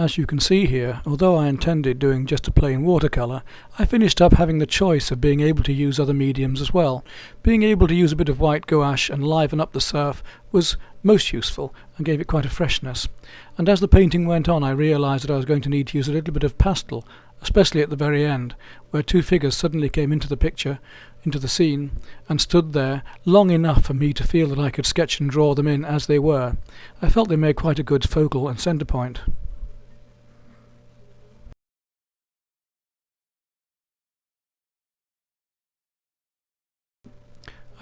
as you can see here, although I intended doing just a plain watercolour, I finished up having the choice of being able to use other mediums as well. Being able to use a bit of white gouache and liven up the surf was most useful and gave it quite a freshness. And as the painting went on, I realised that I was going to need to use a little bit of pastel, especially at the very end, where two figures suddenly came into the picture, into the scene, and stood there long enough for me to feel that I could sketch and draw them in as they were. I felt they made quite a good focal and centre point.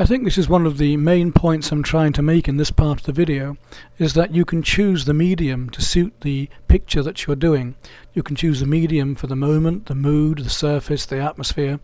I think this is one of the main points I'm trying to make in this part of the video, is that you can choose the medium to suit the picture that you're doing. You can choose the medium for the moment, the mood, the surface, the atmosphere,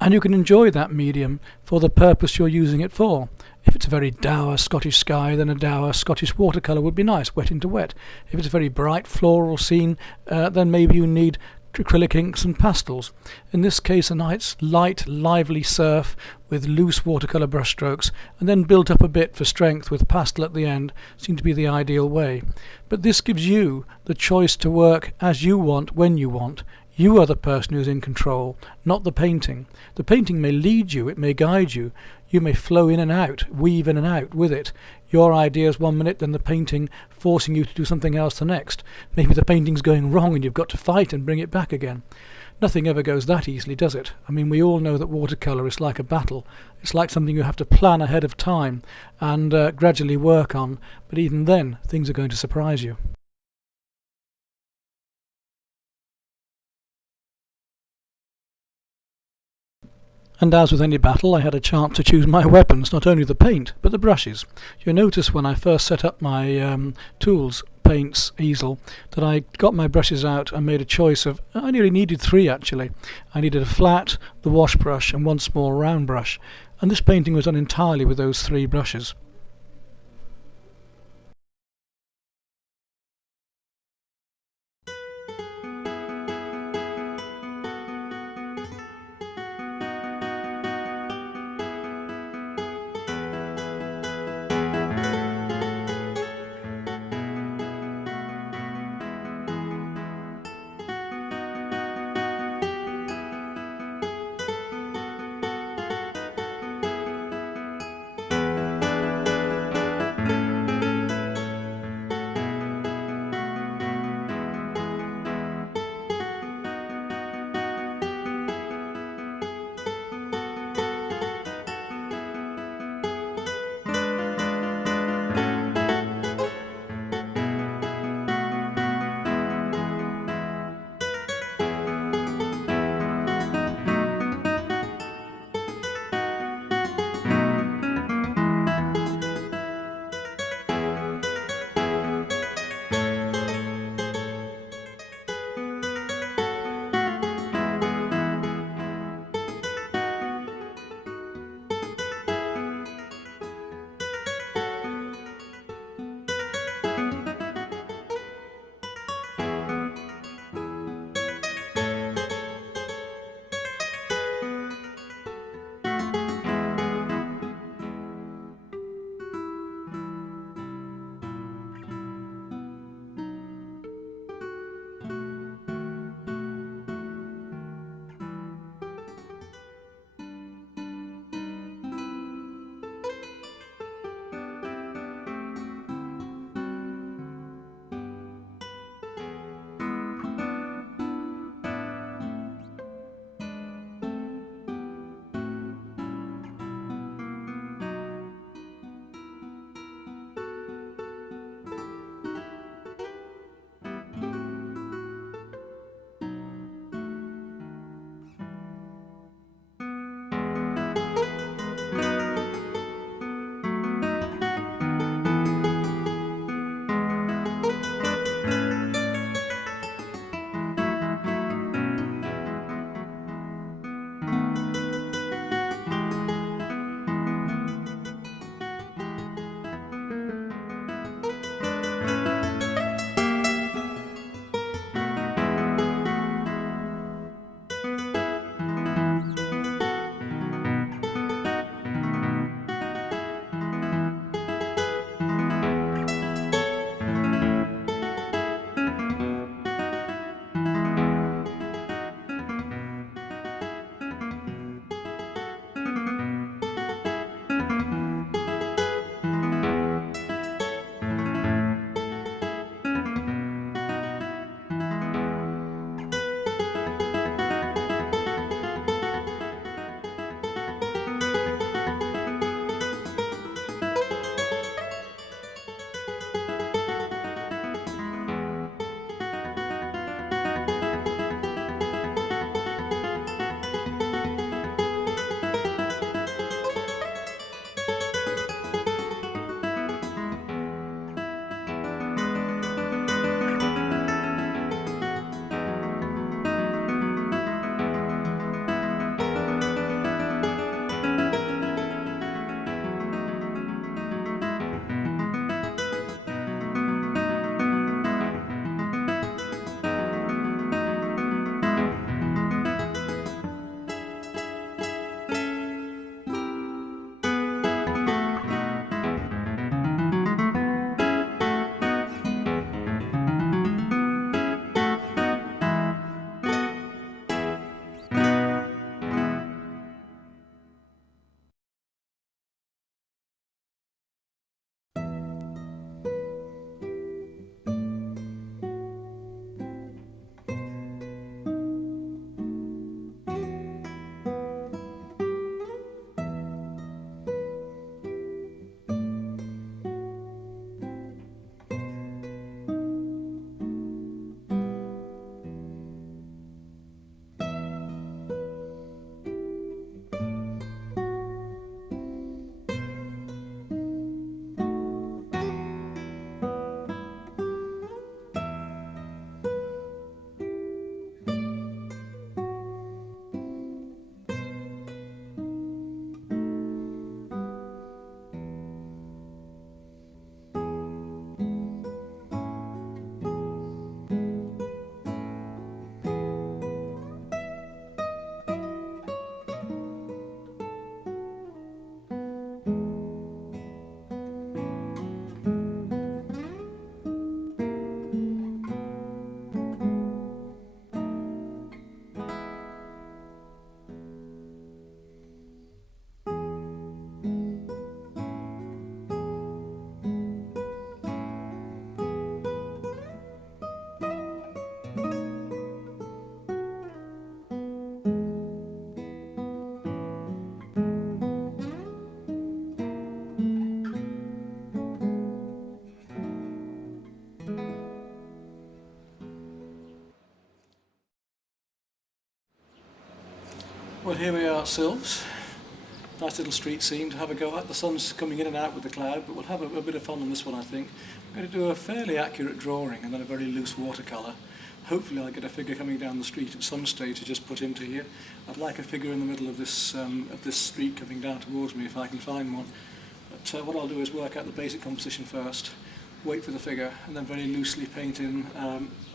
and you can enjoy that medium for the purpose you're using it for. If it's a very dour Scottish sky, then a dour Scottish watercolour would be nice, wet into wet. If it's a very bright floral scene, then maybe you need acrylic inks and pastels. In this case, a nice light, lively surf with loose watercolour brushstrokes, and then built up a bit for strength with pastel at the end, seemed to be the ideal way. But this gives you the choice to work as you want, when you want. You are the person who's in control, not the painting. The painting may lead you, it may guide you. You may flow in and out, weave in and out with it. Your ideas 1 minute, then the painting forcing you to do something else the next. Maybe the painting's going wrong and you've got to fight and bring it back again. Nothing ever goes that easily, does it? I mean, we all know that watercolour is like a battle. It's like something you have to plan ahead of time and gradually work on. But even then, things are going to surprise you. And as with any battle, I had a chance to choose my weapons, not only the paint, but the brushes. You'll notice when I first set up my tools, paints, easel, that I got my brushes out and made a choice of, I nearly needed 3 actually. I needed a flat, the wash brush, and 1 small round brush. And this painting was done entirely with those 3 brushes. Well, here we are at Silves. Nice little street scene to have a go at. The sun's coming in and out with the cloud, but we'll have a bit of fun on this one, I think. I'm going to do a fairly accurate drawing and then a very loose watercolour. Hopefully I'll get a figure coming down the street at some stage to just put into here. I'd like a figure in the middle of this street coming down towards me if I can find one. But what I'll do is work out the basic composition first, wait for the figure, and then very loosely paint in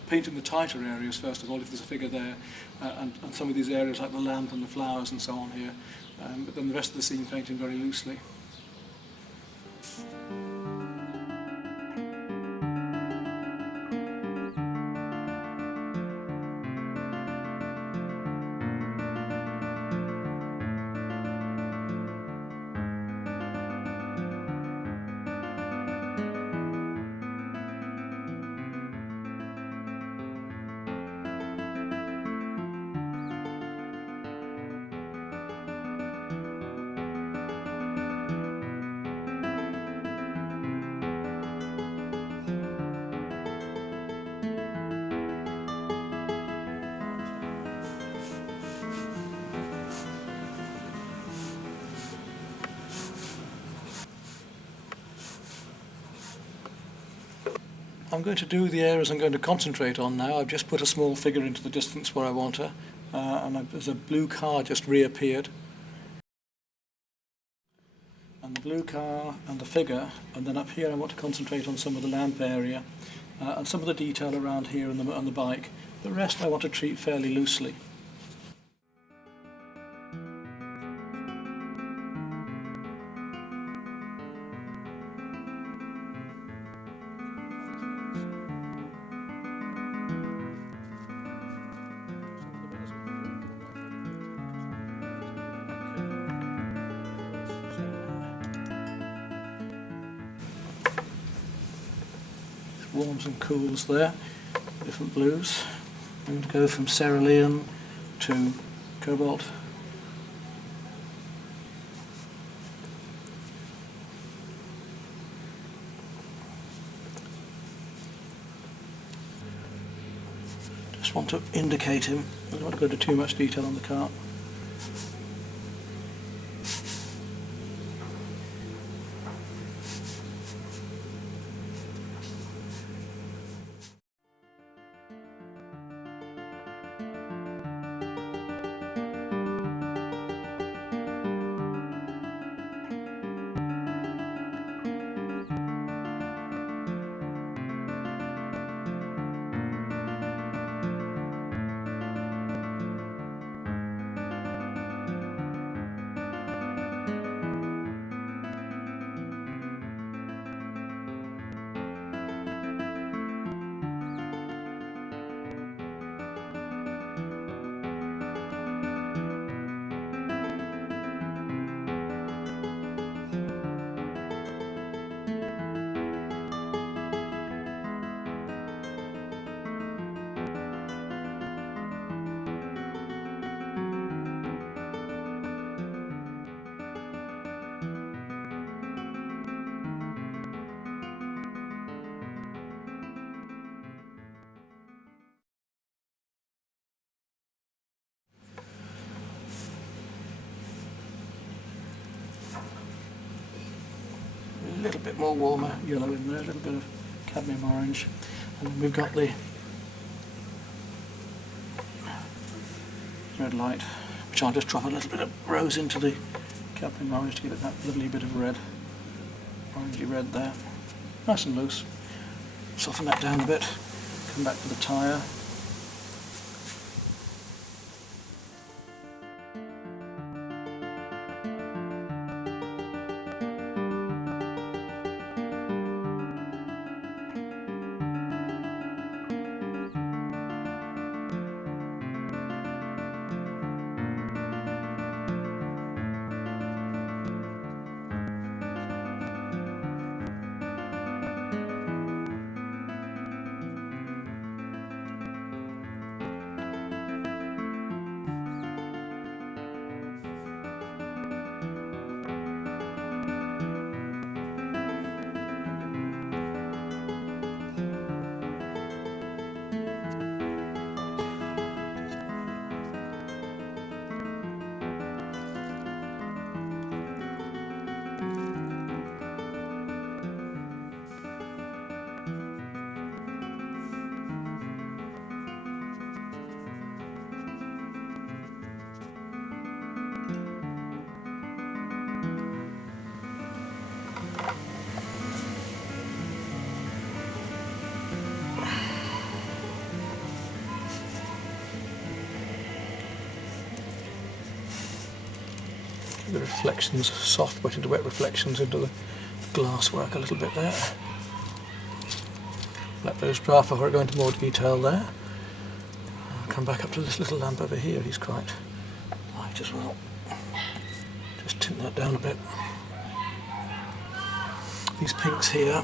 the tighter areas first of all, if there's a figure there, and some of these areas like the lamp and the flowers and so on here. But then the rest of the scene paint in very loosely. I'm going to do the areas I'm going to concentrate on now. I've just put a small figure into the distance where I want her, and there's a blue car just reappeared. And the blue car and the figure, and then up here I want to concentrate on some of the lamp area and some of the detail around here on the bike. The rest I want to treat fairly loosely. Warms and cools there, different blues. I'm going to go from cerulean to cobalt. Just want to indicate him. I don't want to go into too much detail on the car. A little bit more warmer yellow in there, a little bit of cadmium orange, and then we've got the red light, which I'll just drop a little bit of rose into the cadmium orange to give it that lovely bit of red, orangey red there, nice and loose. Soften that down a bit, come back to the tyre. The reflections, soft wet into wet reflections into the glass work a little bit there. Let those dry before I go into more detail there. I'll come back up to this little lamp over here, he's quite light as well. Just tint that down a bit. These pinks here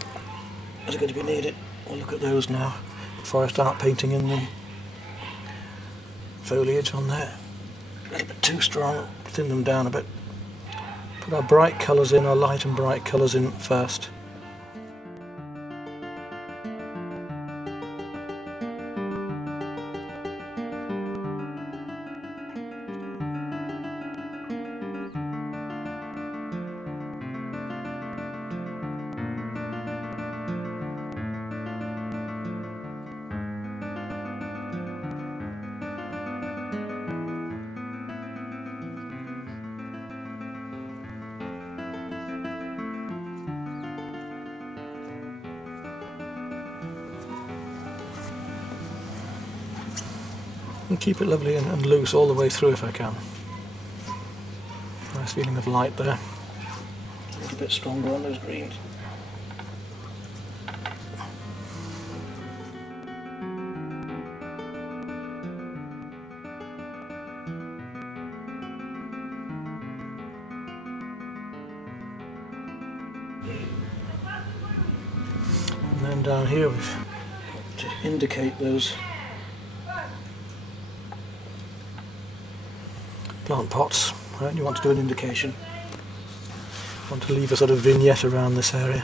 are going to be needed. We'll look at those now before I start painting in the foliage on there. A little bit too strong, thin them down a bit. Put our bright colours in, our light and bright colours in first. And keep it lovely and loose all the way through if I can. Nice feeling of light there. A little bit stronger on those greens. And then down here we've to indicate those plant pots. Right, you want to do an indication. You want to leave a sort of vignette around this area.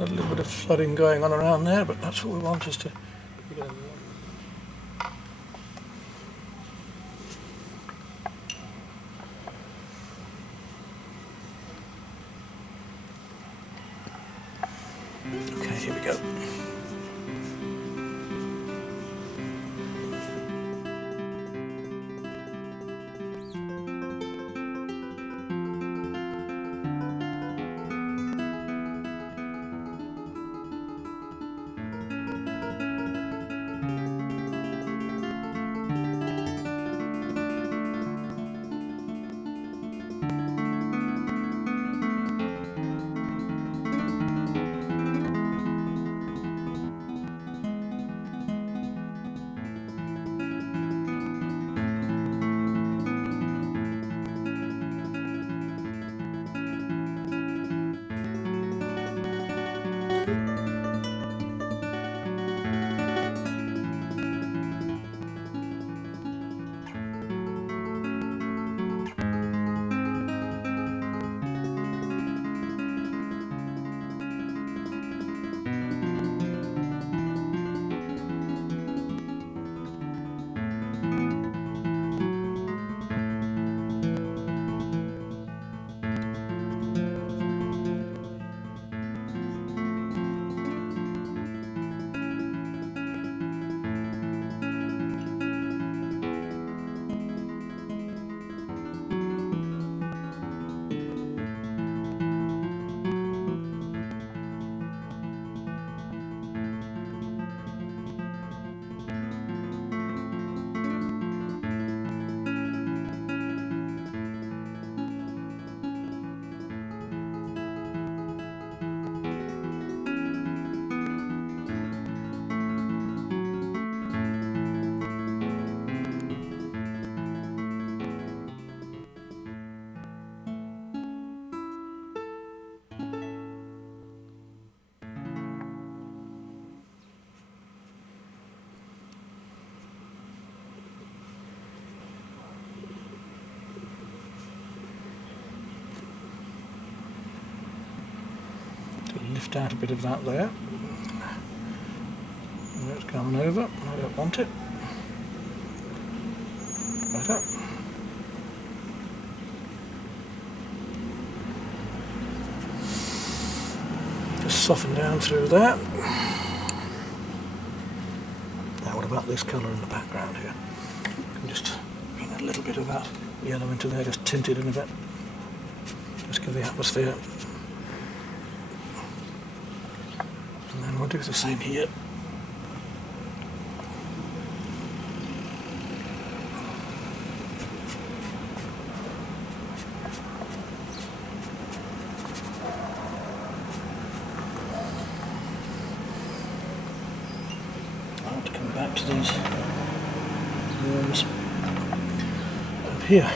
A little bit of flooding going on around there, but that's what we want, is to get in. Okay, here we go. Lift out a bit of that there. And it's coming over. I don't want it. Better. Just soften down through that. Now what about this colour in the background here? I can just bring a little bit of that yellow into there, just tint it in a bit. Just give the atmosphere. And then we'll do the same here. I want to come back to these rooms up here.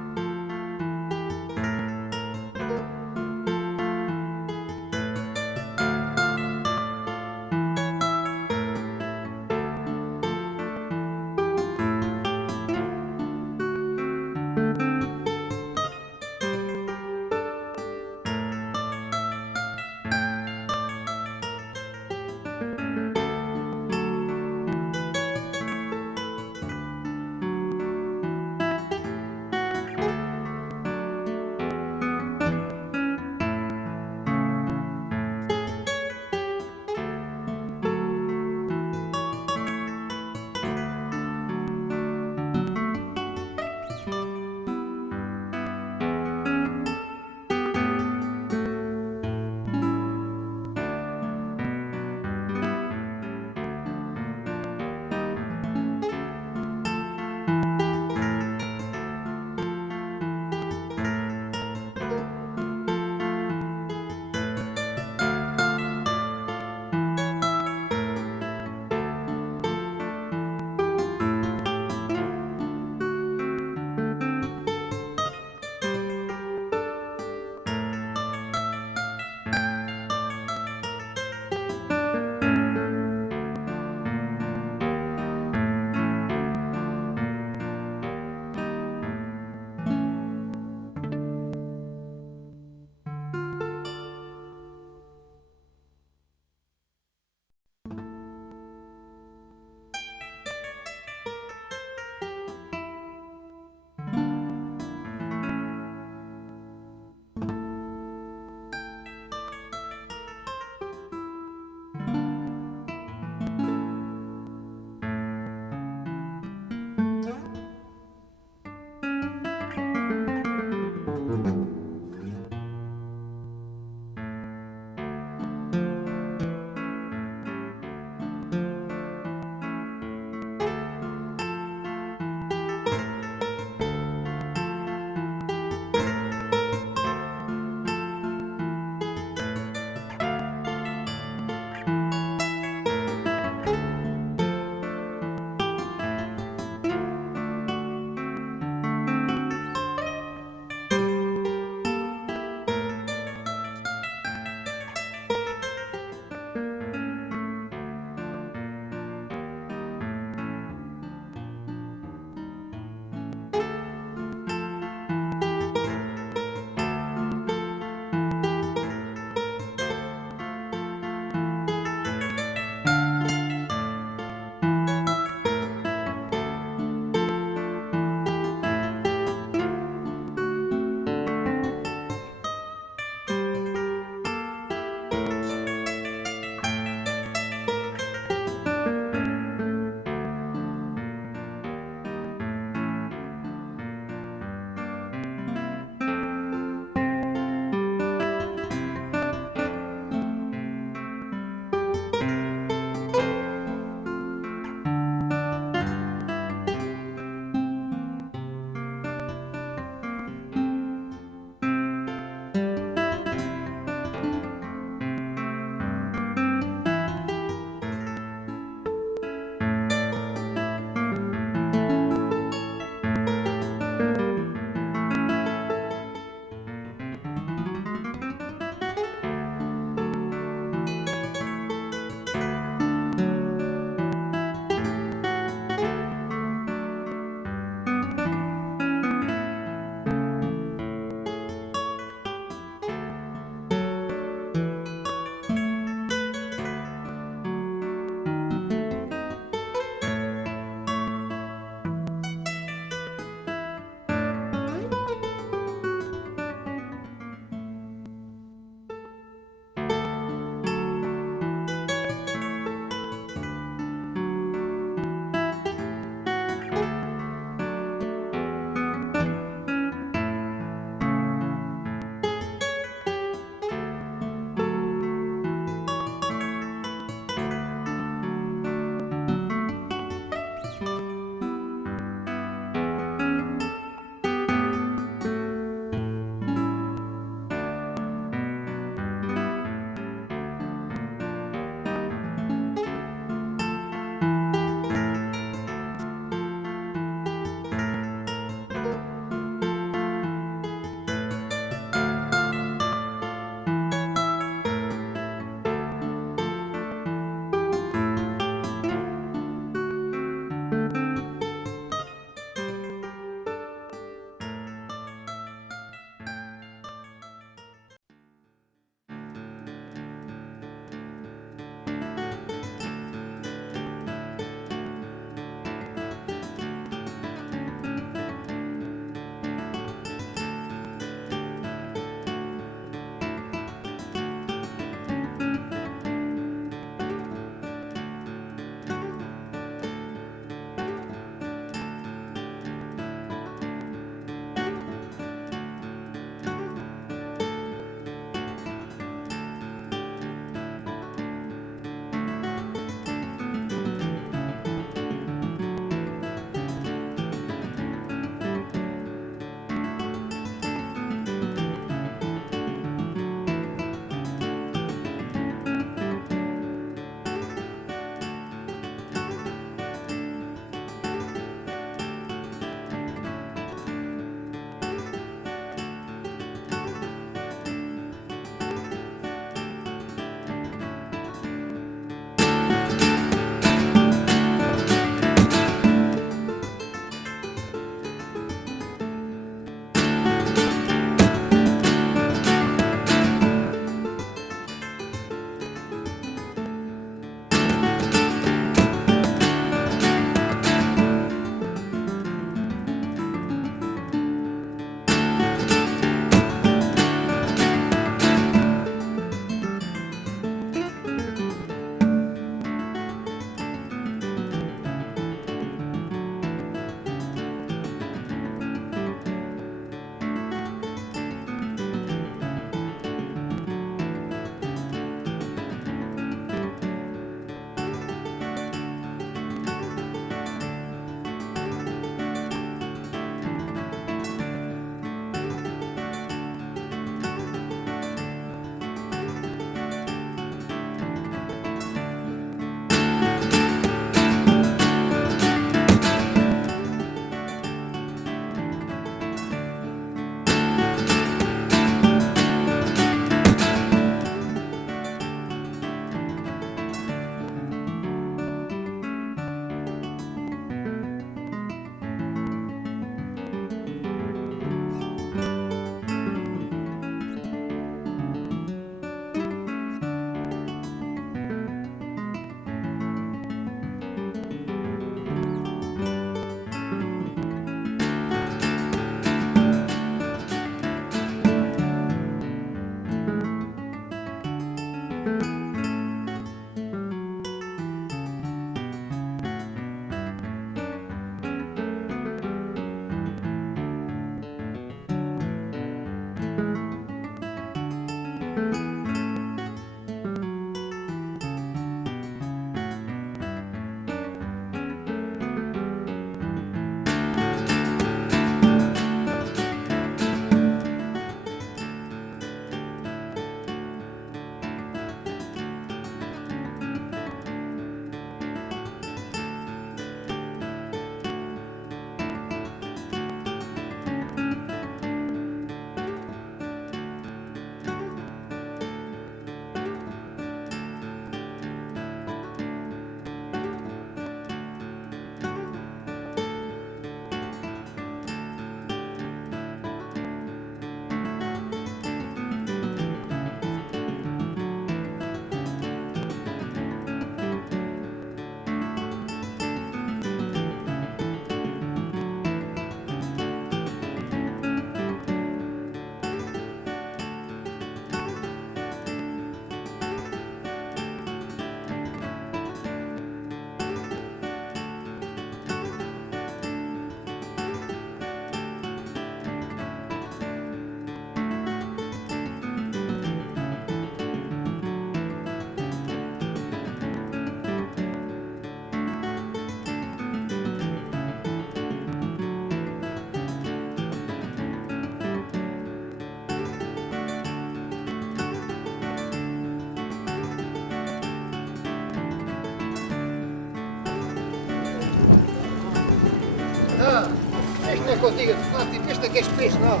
É que eu digo, tipo, este aqui é espesso, não.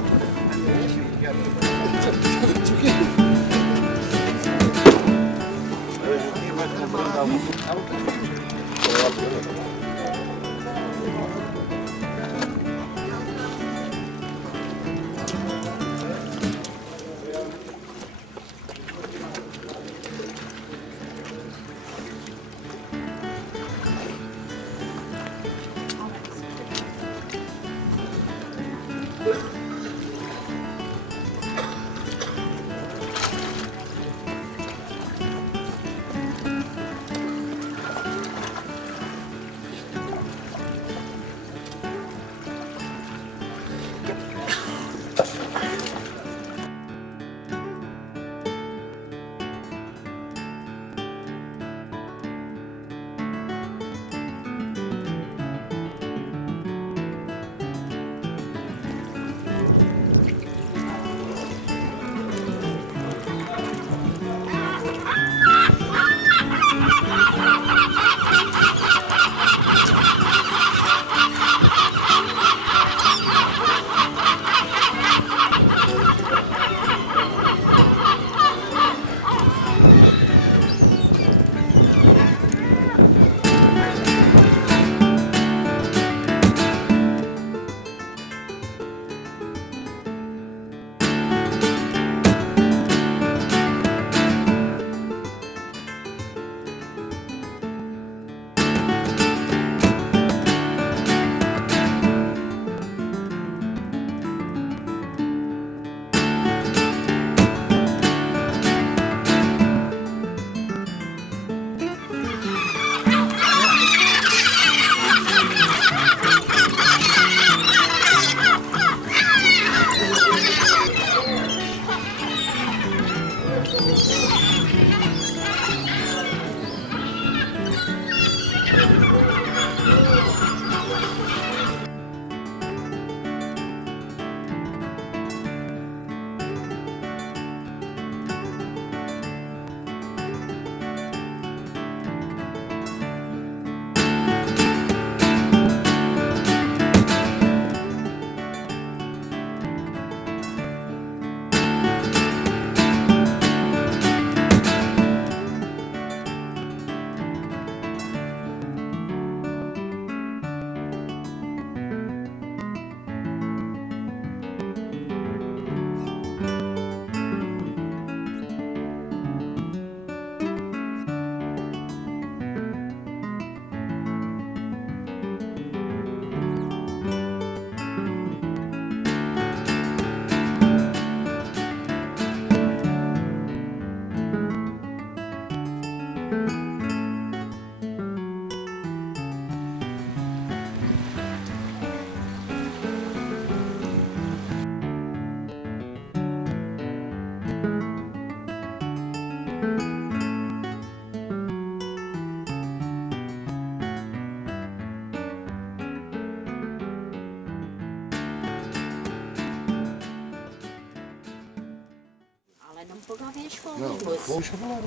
Não, vamos falar.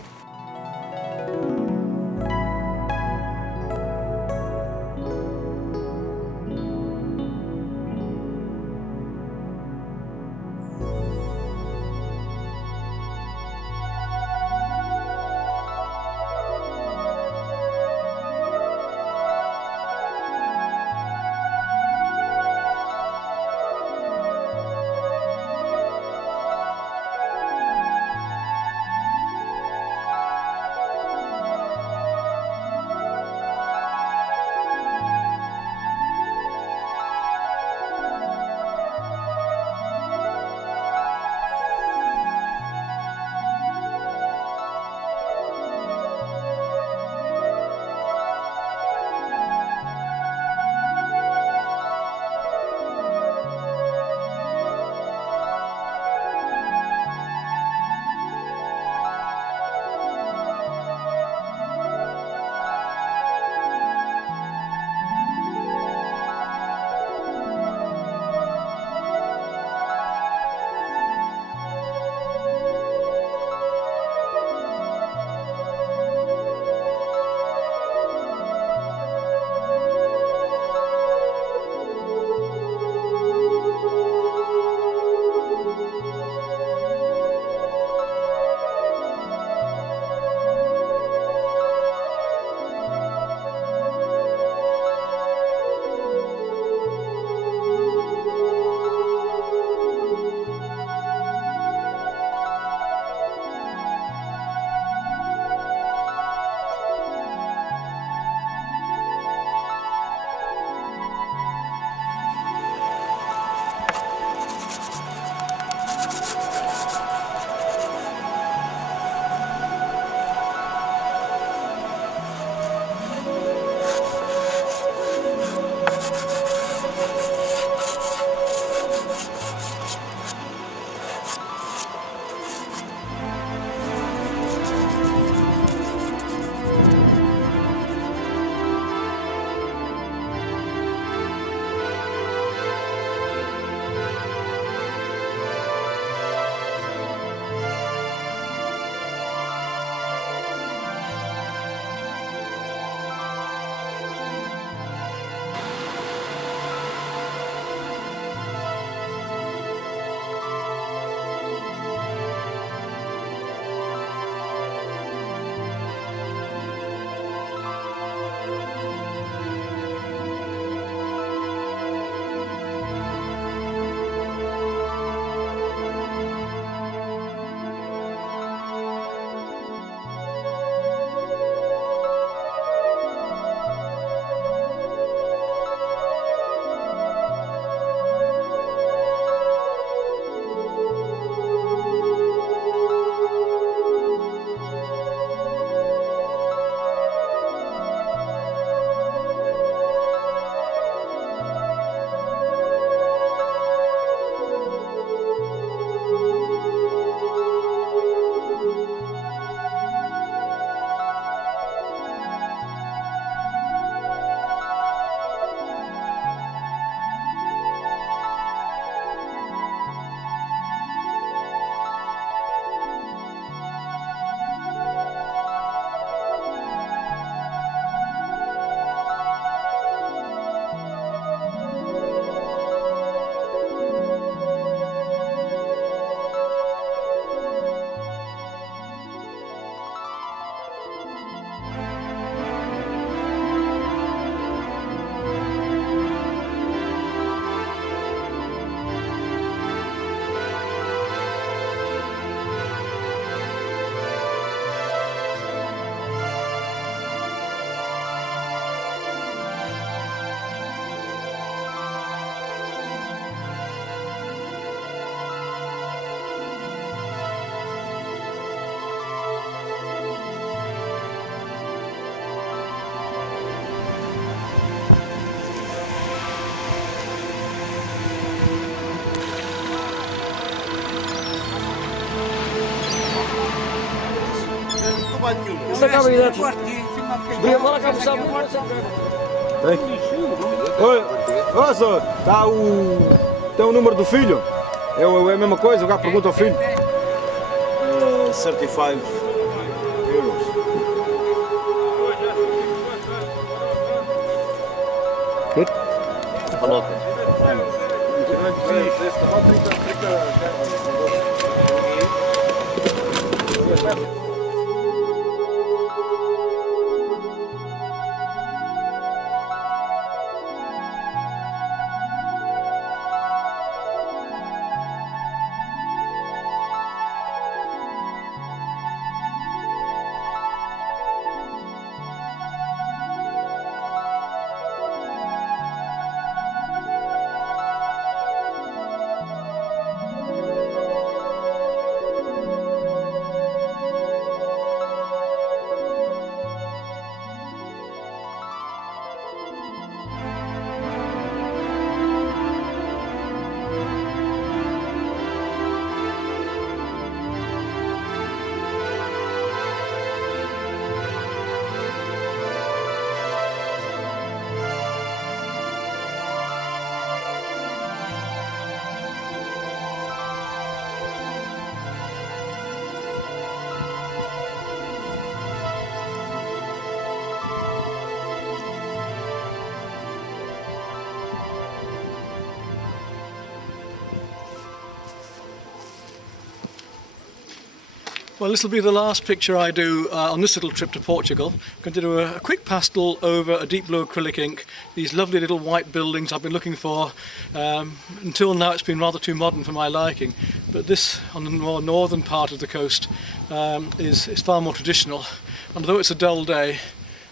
Esta caminhonete. Vinha lá cá buscar muito. Oi, senhor, tá tem o número do filho? É a mesma coisa, o gato pergunta ao filho. 35 euros. Good? Hello. Well, this will be the last picture I do on this little trip to Portugal. I'm going to do a quick pastel over a deep blue acrylic ink. These lovely little white buildings I've been looking for. Until now it's been rather too modern for my liking, but this on the more northern part of the coast is far more traditional. And although it's a dull day,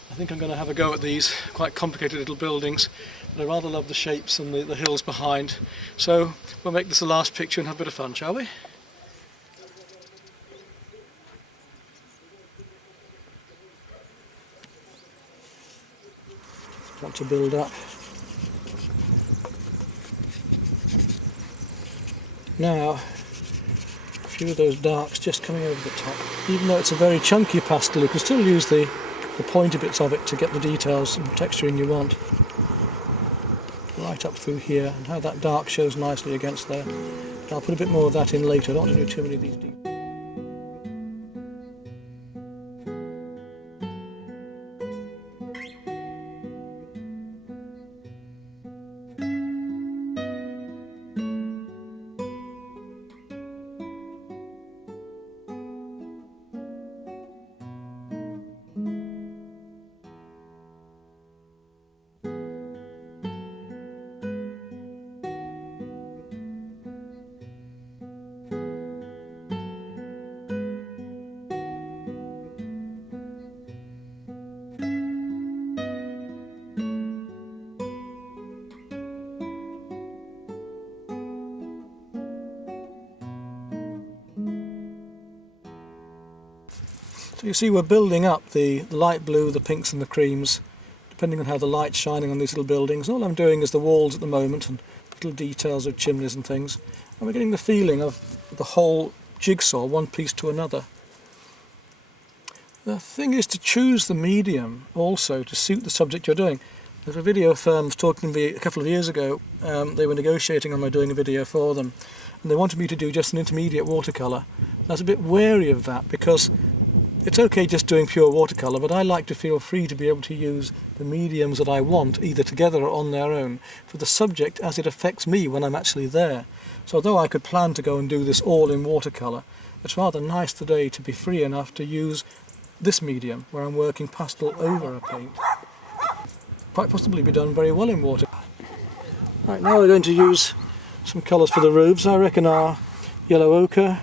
I think I'm going to have a go at these quite complicated little buildings. But I rather love the shapes and the hills behind. So we'll make this the last picture and have a bit of fun, shall we? Want to build up. Now, a few of those darks just coming over the top. Even though it's a very chunky pastel, you can still use the pointy bits of it to get the details and texturing you want. Right up through here, and how that dark shows nicely against there. I'll put a bit more of that in later. I don't want to do too many of these deep. So you see we're building up the light blue, the pinks and the creams, depending on how the light's shining on these little buildings. All I'm doing is the walls at the moment and little details of chimneys and things. And we're getting the feeling of the whole jigsaw, one piece to another. The thing is to choose the medium also to suit the subject you're doing. There's a video firm was talking to me a couple of years ago. They were negotiating on my doing a video for them, and they wanted me to do just an intermediate watercolour. I was a bit wary of that because it's okay just doing pure watercolour, but I like to feel free to be able to use the mediums that I want, either together or on their own, for the subject as it affects me when I'm actually there. So although I could plan to go and do this all in watercolour, it's rather nice today to be free enough to use this medium, where I'm working pastel over a paint. Quite possibly be done very well in water. Right, now we're going to use some colours for the roofs. I reckon our yellow ochre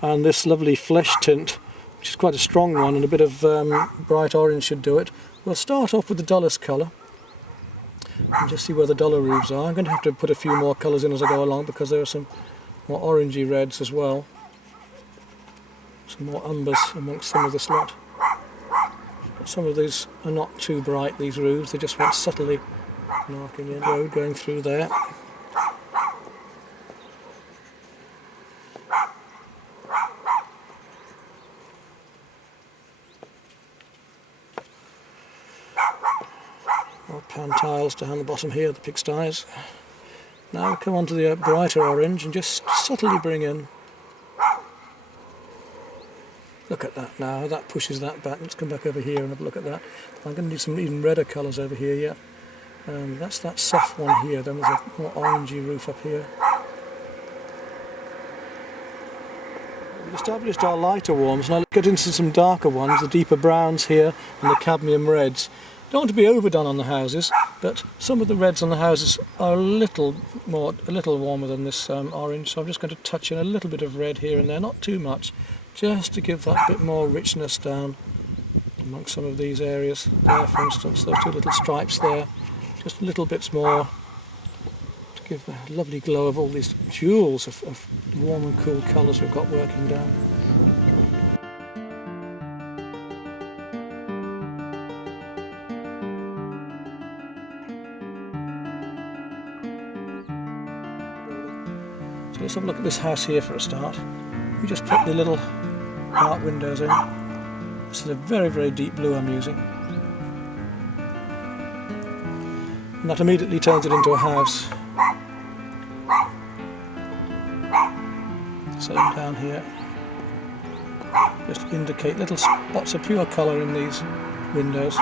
and this lovely flesh tint, which is quite a strong one, and a bit of bright orange should do it. We'll start off with the dullest colour and just see where the duller roofs are. I'm going to have to put a few more colours in as I go along because there are some more orangey reds as well. Some more umbers amongst some of this lot. But some of these are not too bright, these roofs, they just want subtly marking in road going through there. pan tiles down the bottom here, the pigsties. Now we'll come on to the brighter orange and just subtly bring in. Look at that now, that pushes that back. Let's come back over here and have a look at that. I'm going to need some even redder colours over here yet. That's that soft one here, then there's a more orangey roof up here. We've established our lighter warms, now let's get into some darker ones, the deeper browns here and the cadmium reds. Don't want to be overdone on the houses, but some of the reds on the houses are a little warmer than this orange, so I'm just going to touch in a little bit of red here and there, not too much, just to give that bit more richness down amongst some of these areas. There, for instance, those two little stripes there, just little bits more to give a lovely glow of all these jewels of warm and cool colours we've got working down. So let's have a look at this house here for a start. We just put the little dark windows in. This is a very, very deep blue I'm using. And that immediately turns it into a house. Same down here. Just indicate little spots of pure colour in these windows.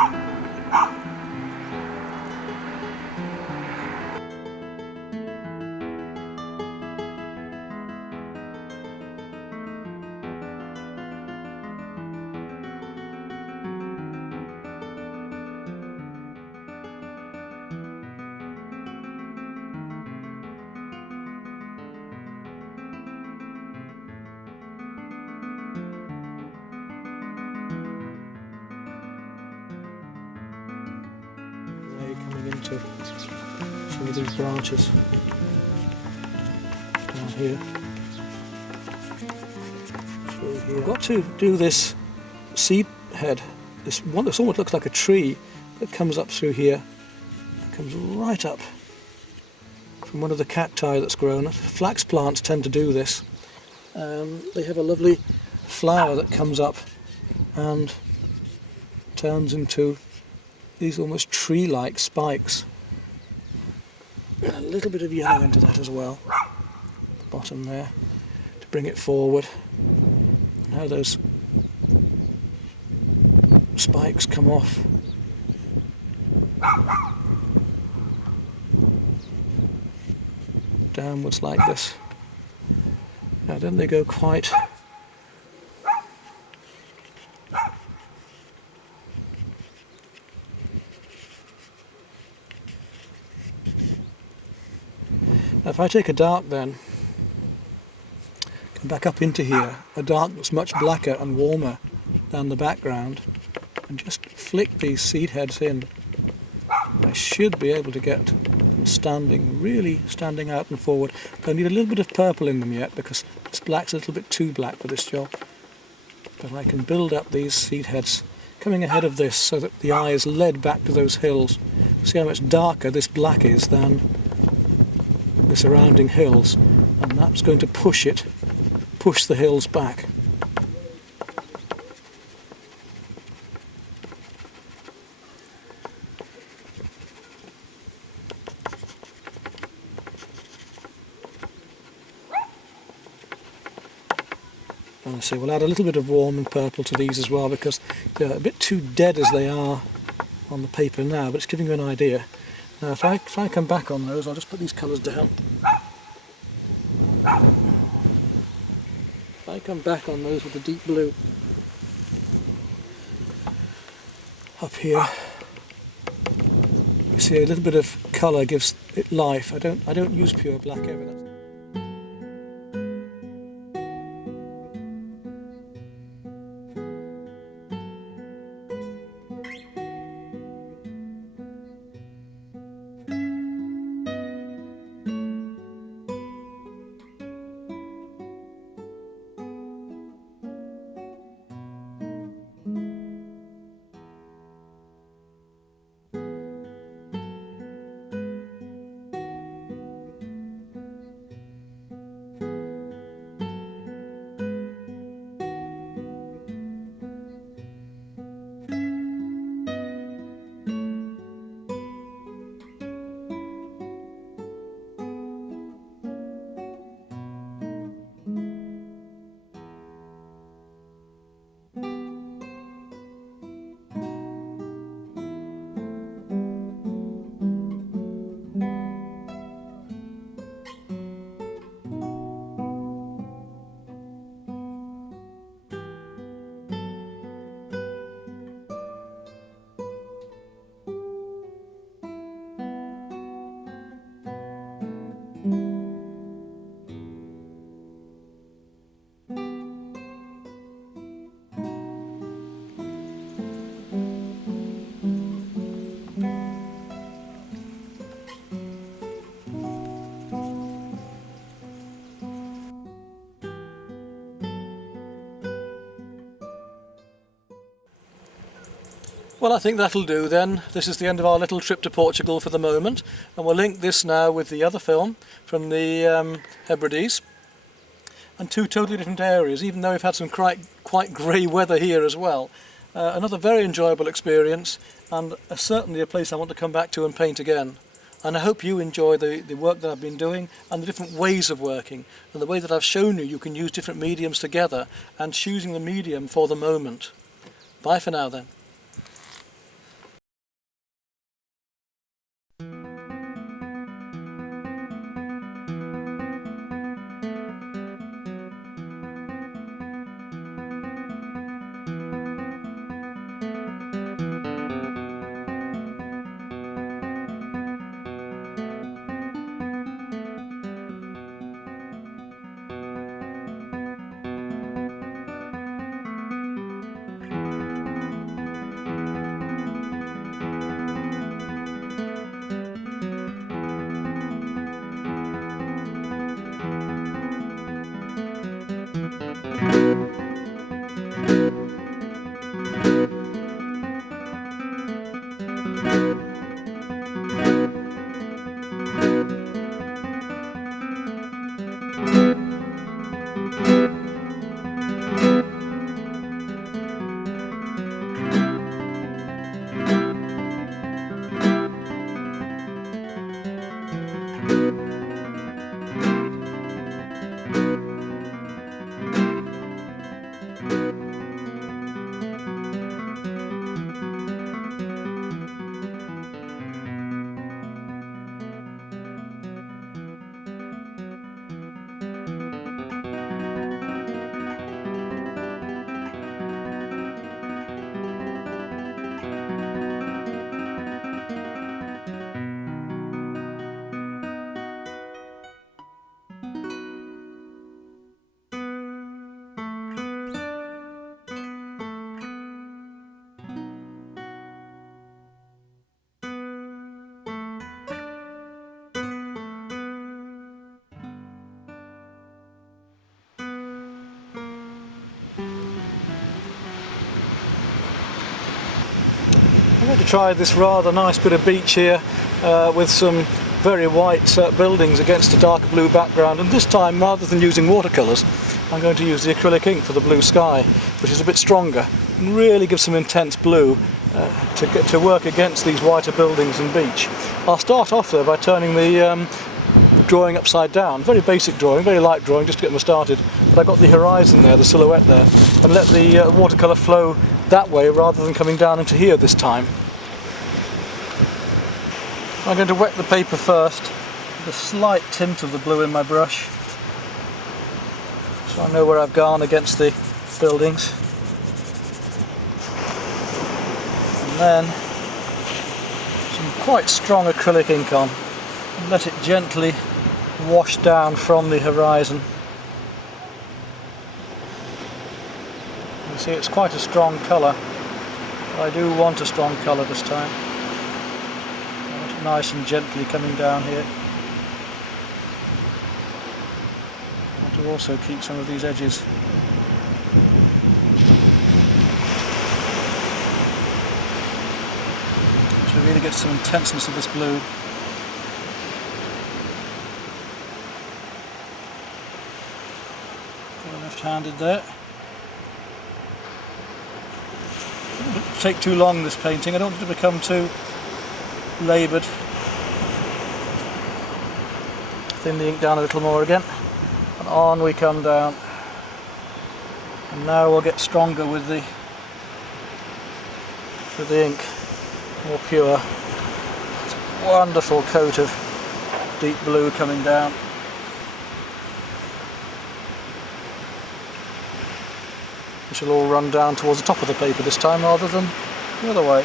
Coming into some of these branches down here. We've got to do this seed head, this one that almost looks like a tree that comes up through here, and comes right up from one of the cacti that's grown. Flax plants tend to do this. They have a lovely flower that comes up and turns into these almost tree-like spikes. And a little bit of yellow into that as well, the bottom there, to bring it forward. And how those spikes come off. Downwards like this. Now then they go quite Now if I take a dark then, come back up into here, a dark that's much blacker and warmer than the background, and just flick these seed heads in, I should be able to get them really standing out and forward. I need a little bit of purple in them yet because this black's a little bit too black for this job. But I can build up these seed heads coming ahead of this so that the eye is led back to those hills. See how much darker this black is than the surrounding hills, and that's going to push the hills back. And so we'll add a little bit of warm and purple to these as well because they're a bit too dead as they are on the paper now, but it's giving you an idea. Now if I come back on those, I'll just put these colours down. If I come back on those with the deep blue up here, you see a little bit of colour gives it life. I don't use pure black ever. Well, I think that'll do then. This is the end of our little trip to Portugal for the moment, and we'll link this now with the other film from the Hebrides, and two totally different areas, even though we've had some quite grey weather here as well. Another very enjoyable experience, and certainly a place I want to come back to and paint again. And I hope you enjoy the work that I've been doing and the different ways of working, and the way that I've shown you can use different mediums together and choosing the medium for the moment. Bye for now then. I'm going to try this rather nice bit of beach here with some very white buildings against a darker blue background, and this time rather than using watercolours I'm going to use the acrylic ink for the blue sky, which is a bit stronger and really gives some intense blue to work against these whiter buildings and beach. I'll start off though by turning the drawing upside down. Very basic drawing, very light drawing just to get me started, but I got the horizon there, the silhouette there, and let the watercolour flow that way rather than coming down into here this time. I'm going to wet the paper first with a slight tint of the blue in my brush, so I know where I've gone against the buildings. And then some quite strong acrylic ink on, and let it gently wash down from the horizon. You see it's quite a strong colour. I do want a strong colour this time. I want it nice and gently coming down here. I want to also keep some of these edges. To really get some intenseness of this blue. Left-handed there. I don't want it to take too long, this painting. I don't want it to become too laboured. Thin the ink down a little more again, and on we come down. And now we'll get stronger with the ink, more pure. It's a wonderful coat of deep blue coming down. Which will all run down towards the top of the paper this time rather than the other way.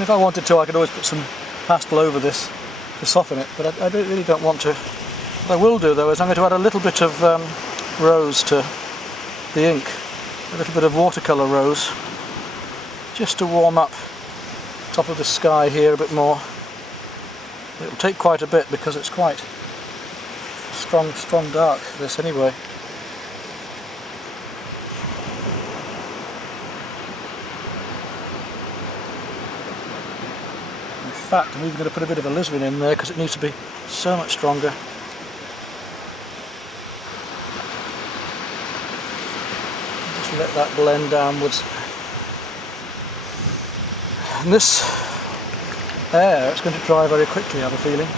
If I wanted to, I could always put some pastel over this to soften it, but I really don't want to. What I will do though is I'm going to add a little bit of rose to the ink, a little bit of watercolour rose, just to warm up the top of the sky here a bit more. It'll take quite a bit because it's quite strong dark, this anyway. fact, I'm even going to put a bit of alizarin in there because it needs to be so much stronger. Just let that blend downwards. And this air, it's going to dry very quickly, I have a feeling.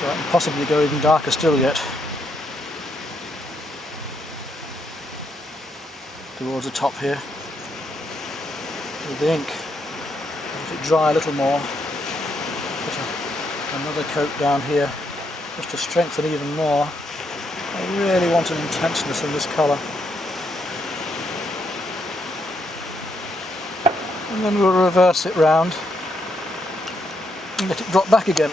So I can possibly go even darker still yet. Towards the top here. With the ink. Let it dry a little more. Put another coat down here just to strengthen even more. I really want an intenseness in this colour. And then we'll reverse it round and let it drop back again.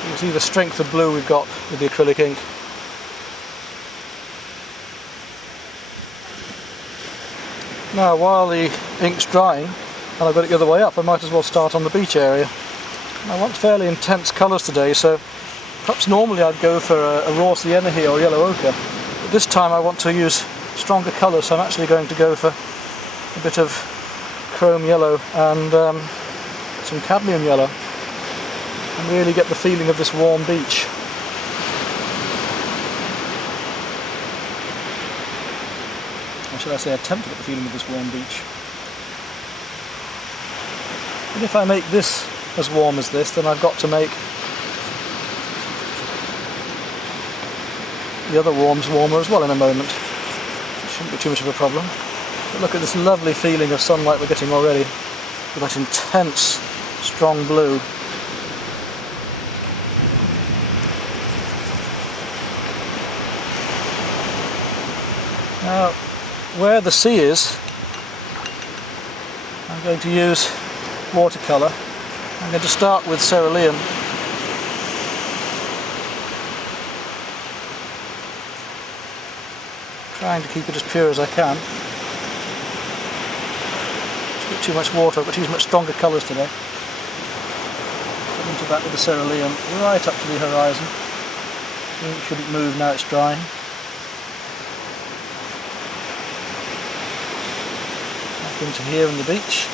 So you see the strength of blue we've got with the acrylic ink. Now while the ink's drying and I've got it the other way up, I might as well start on the beach area. I want fairly intense colours today, so perhaps normally I'd go for a raw sienna here or yellow ochre, but this time I want to use stronger colours, so I'm actually going to go for a bit of chrome yellow and some cadmium yellow and really get the feeling of this warm beach. Or should I say attempt to get the feeling of this warm beach. And if I make this as warm as this, then I've got to make the other warms warmer as well in a moment. It shouldn't be too much of a problem. But look at this lovely feeling of sunlight we're getting already with that intense, strong blue. Now, where the sea is, I'm going to use watercolour. I'm going to start with cerulean. Trying to keep it as pure as I can. It's a bit too much water, but use much stronger colours today. Put into that with the cerulean right up to the horizon. It shouldn't move now it's drying. Into here in the beach.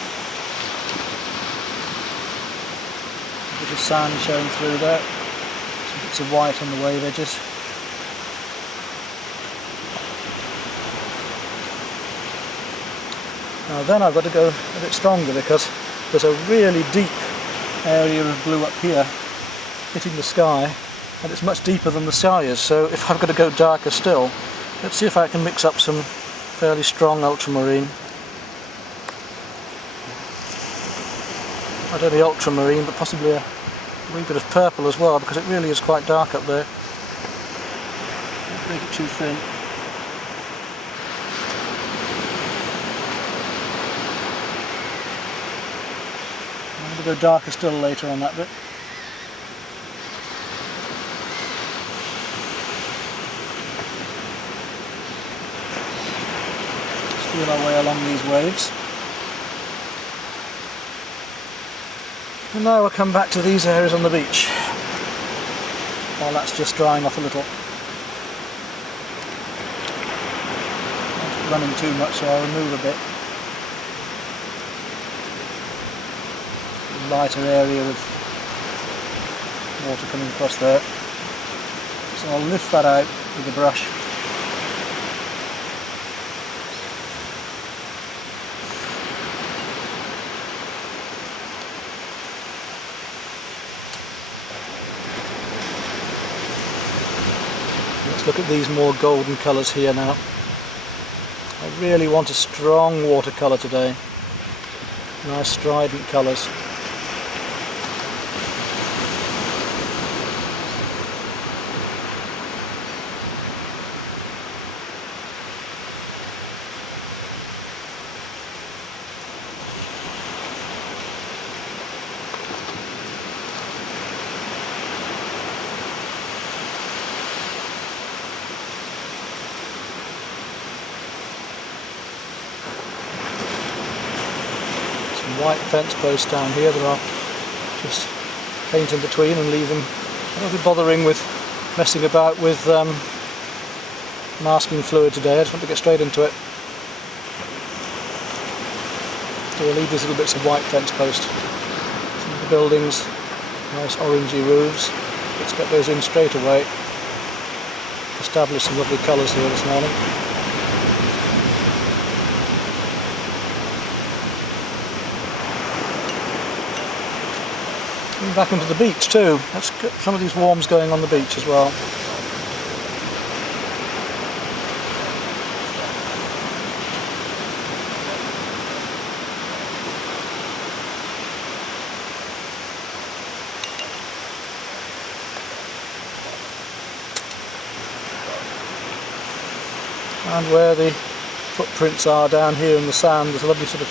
A bit of sand showing through there. Some bits of white on the wave edges. Now then I've got to go a bit stronger because there's a really deep area of blue up here hitting the sky, and it's much deeper than the sky is, so if I've got to go darker still, let's see if I can mix up some fairly strong ultramarine. Not only ultramarine, but possibly a wee bit of purple as well, because it really is quite dark up there. Don't make it too thin. I'm going to go darker still later on that bit. Let's feel our way along these waves. And now we'll come back to these areas on the beach, while that's just drying off a little. Not running too much, so I'll remove a bit. A lighter area with water coming across there. So I'll lift that out with the brush. Let's look at these more golden colours here now. I really want a strong watercolour today. Nice strident colours. white fence posts down here that I'll just paint in between and leave them. I won't be bothering with messing about with masking fluid today. I just want to get straight into it. So we'll leave these little bits of white fence post. Some of the buildings, nice orangey roofs. Let's get those in straight away. Establish some lovely colours here this morning. Coming back into the beach too. Let's get some of these warms going on the beach as well. And where the footprints are down here in the sand, there's a lovely sort of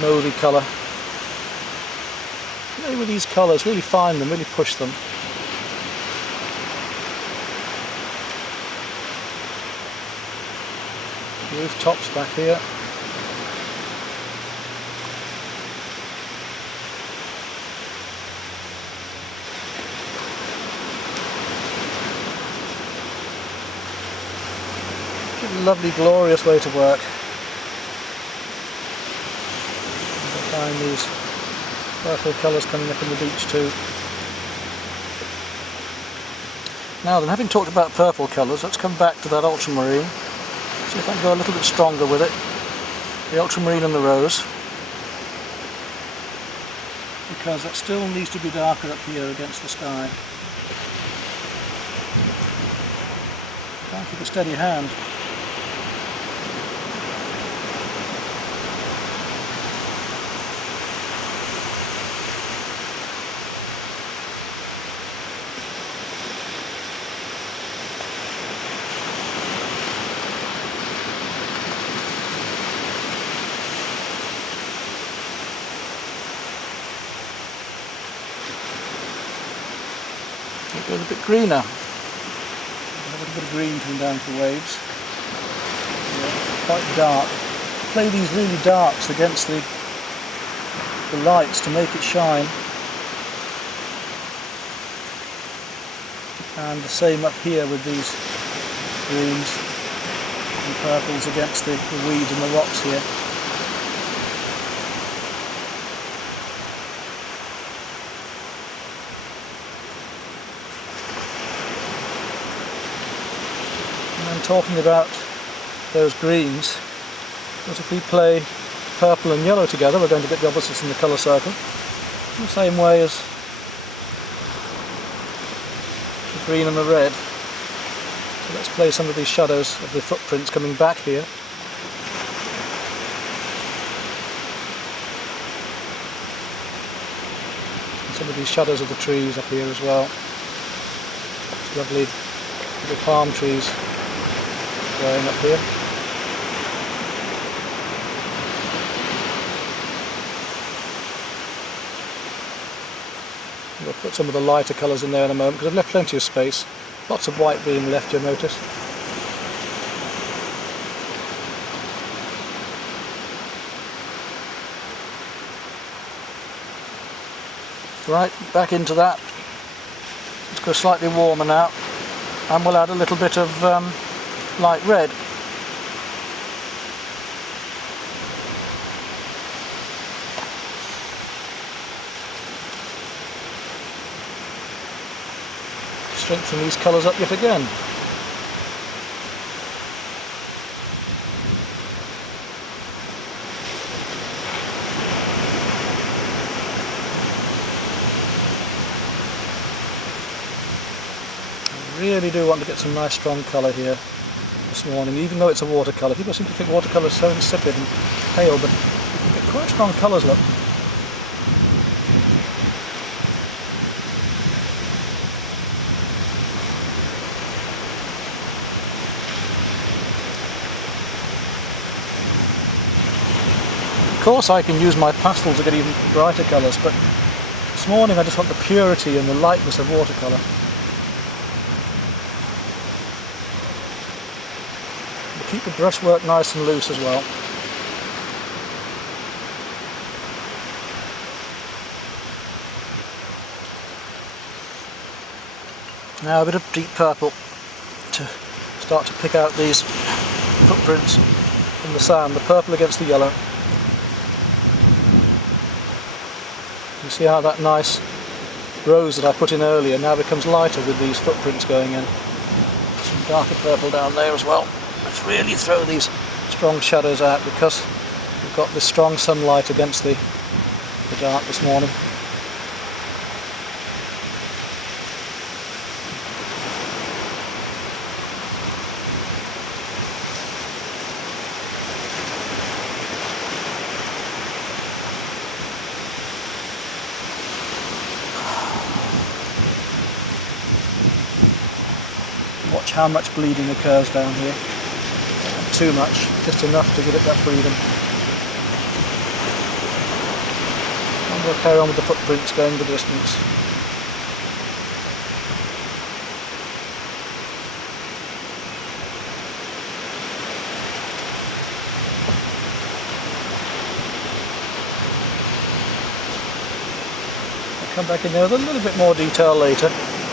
mauvey colour. Play with these colours, really find them, really push them. Rooftops back here. Lovely, glorious way to work. You'll find these purple colours coming up in the beach too. Now then, having talked about purple colours, let's come back to that ultramarine. See if I can go a little bit stronger with it. The ultramarine and the rose. Because that still needs to be darker up here against the sky. Can't keep a steady hand. Go a bit greener. A little bit of green coming down to the waves. Yeah, quite dark. Play these really darks against the lights to make it shine. And the same up here with these greens and purples against the weeds and the rocks here. Talking about those greens, but if we play purple and yellow together, we're going to get the opposites in the colour circle, in the same way as the green and the red. So let's play some of these shadows of the footprints coming back here. And some of these shadows of the trees up here as well. It's lovely little palm trees growing up here. We'll put some of the lighter colours in there in a moment because I've left plenty of space. Lots of white being left, you'll notice. Right, back into that. Let's go slightly warmer now, and we'll add a little bit of light red. Strengthen these colours up yet again. I really do want to get some nice strong colour here this morning, even though it's a watercolour. People seem to think watercolour is so insipid and pale, but you can get quite strong colours, look. Of course I can use my pastels to get even brighter colours, but this morning I just want the purity and the lightness of watercolour. Keep the brushwork nice and loose as well. Now a bit of deep purple to start to pick out these footprints in the sand, the purple against the yellow. You see how that nice rose that I put in earlier now becomes lighter with these footprints going in. Some darker purple down there as well. Let's really throw these strong shadows out because we've got this strong sunlight against the dark this morning. Watch how much bleeding occurs down here. Not too much, just enough to give it that freedom. And we'll carry on with the footprints going the distance. I'll come back in there with a little bit more detail later.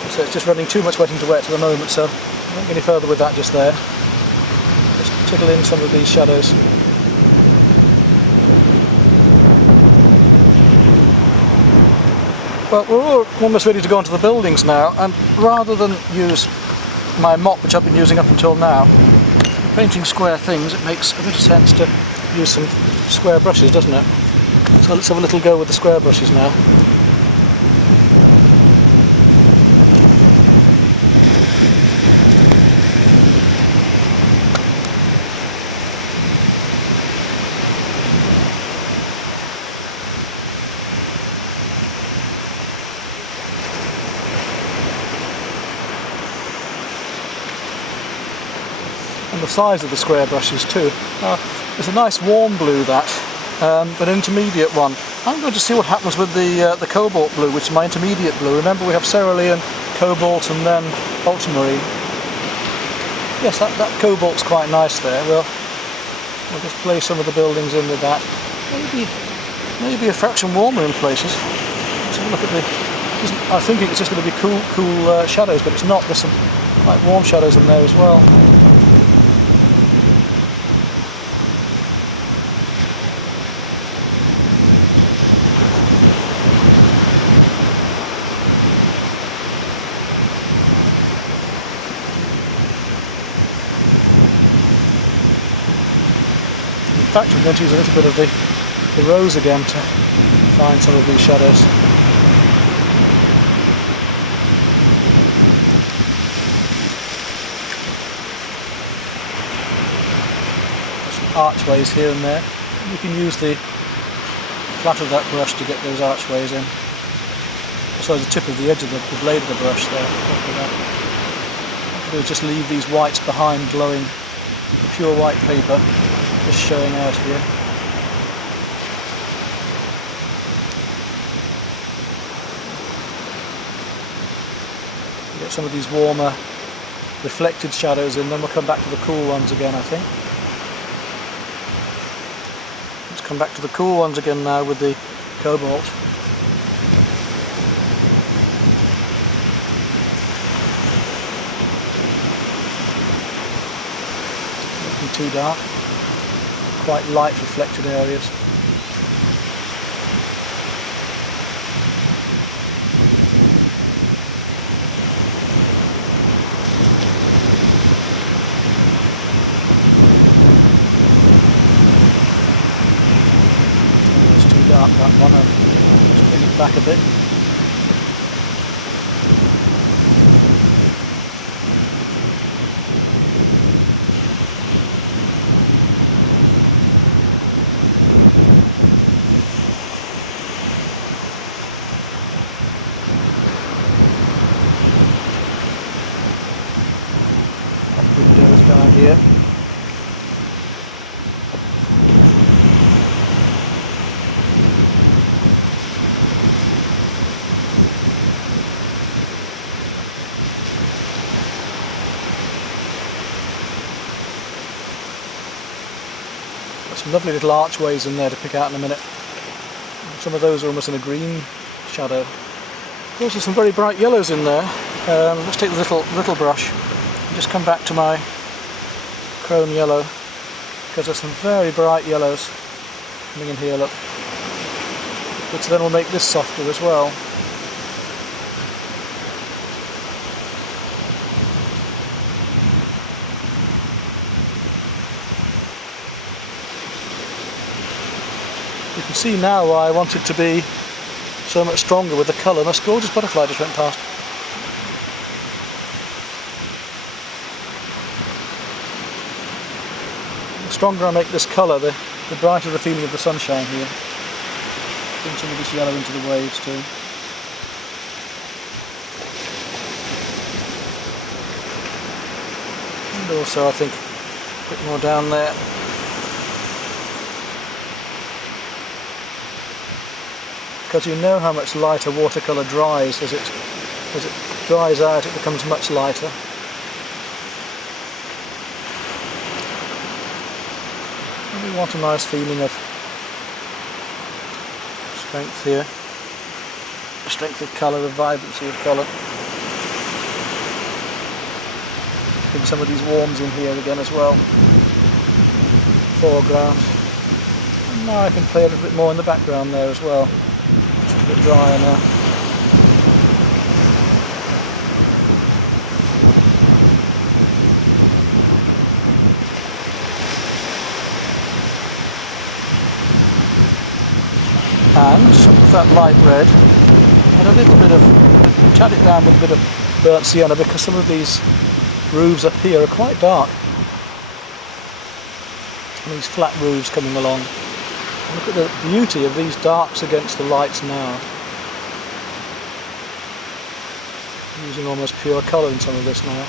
So it's just running too much wet into wet at the moment, so I won't go any further with that just there. Just tickle in some of these shadows. Well, we're all almost ready to go onto the buildings now, and rather than use my mop, which I've been using up until now, painting square things, it makes a bit of sense to use some square brushes, doesn't it? So let's have a little go with the square brushes now. And the size of the square brushes too. It's a nice warm blue that, but an intermediate one. I'm going to see what happens with the cobalt blue, which is my intermediate blue. Remember we have cerulean, cobalt and then ultramarine. Yes, that cobalt's quite nice there. We'll just play some of the buildings in with that. Maybe a fraction warmer in places. Let's have a look at the... I think it's just going to be cool shadows, but it's not. There's some quite warm shadows in there as well. In fact, I'm going to use a little bit of the rose again to find some of these shadows. There's some archways here and there. You can use the flat of that brush to get those archways in. So the tip of the edge of the blade of the brush there. What I'll do is just leave these whites behind glowing, the pure white paper. Just showing out here. Get some of these warmer reflected shadows in, then we'll come back to the cool ones again, I think. Let's come back to the cool ones again now with the cobalt. Looking too dark. Quite light reflected areas. It's too dark, that one. I'll just bring it back a bit. Windows down here. Got some lovely little archways in there to pick out in a minute. Some of those are almost in a green shadow. There's also some very bright yellows in there. Let's take the little brush and just come back to my chrome yellow, because there's some very bright yellows coming in here, look, which then will make this softer as well. You can see now why I wanted to be so much stronger with the colour. This gorgeous butterfly just went past. The stronger I make this colour, the brighter the feeling of the sunshine here. Bring some of this yellow into the waves too. And also I think a bit more down there. Because you know how much lighter watercolour dries. As it dries out, it becomes much lighter. And we want a nice feeling of strength here, strength of colour, the vibrancy of colour. Bring some of these warms in here again as well. Foreground. And now I can play a little bit more in the background there as well. It's a bit drier now. And with that light red, and a little bit of, tad it down with a bit of burnt sienna, because some of these roofs up here are quite dark. And these flat roofs coming along. And look at the beauty of these darks against the lights now. Using almost pure colour in some of this now.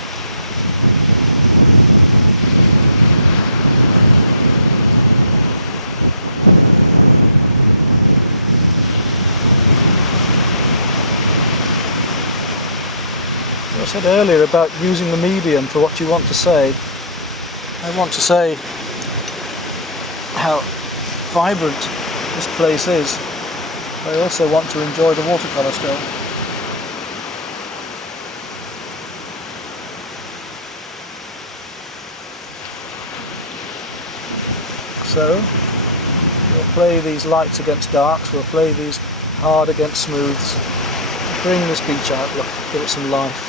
I said earlier about using the medium for what you want to say. I want to say how vibrant this place is. I also want to enjoy the watercolour still. So we'll play these lights against darks, we'll play these hard against smooths. Bring this beach out, look, give it some life.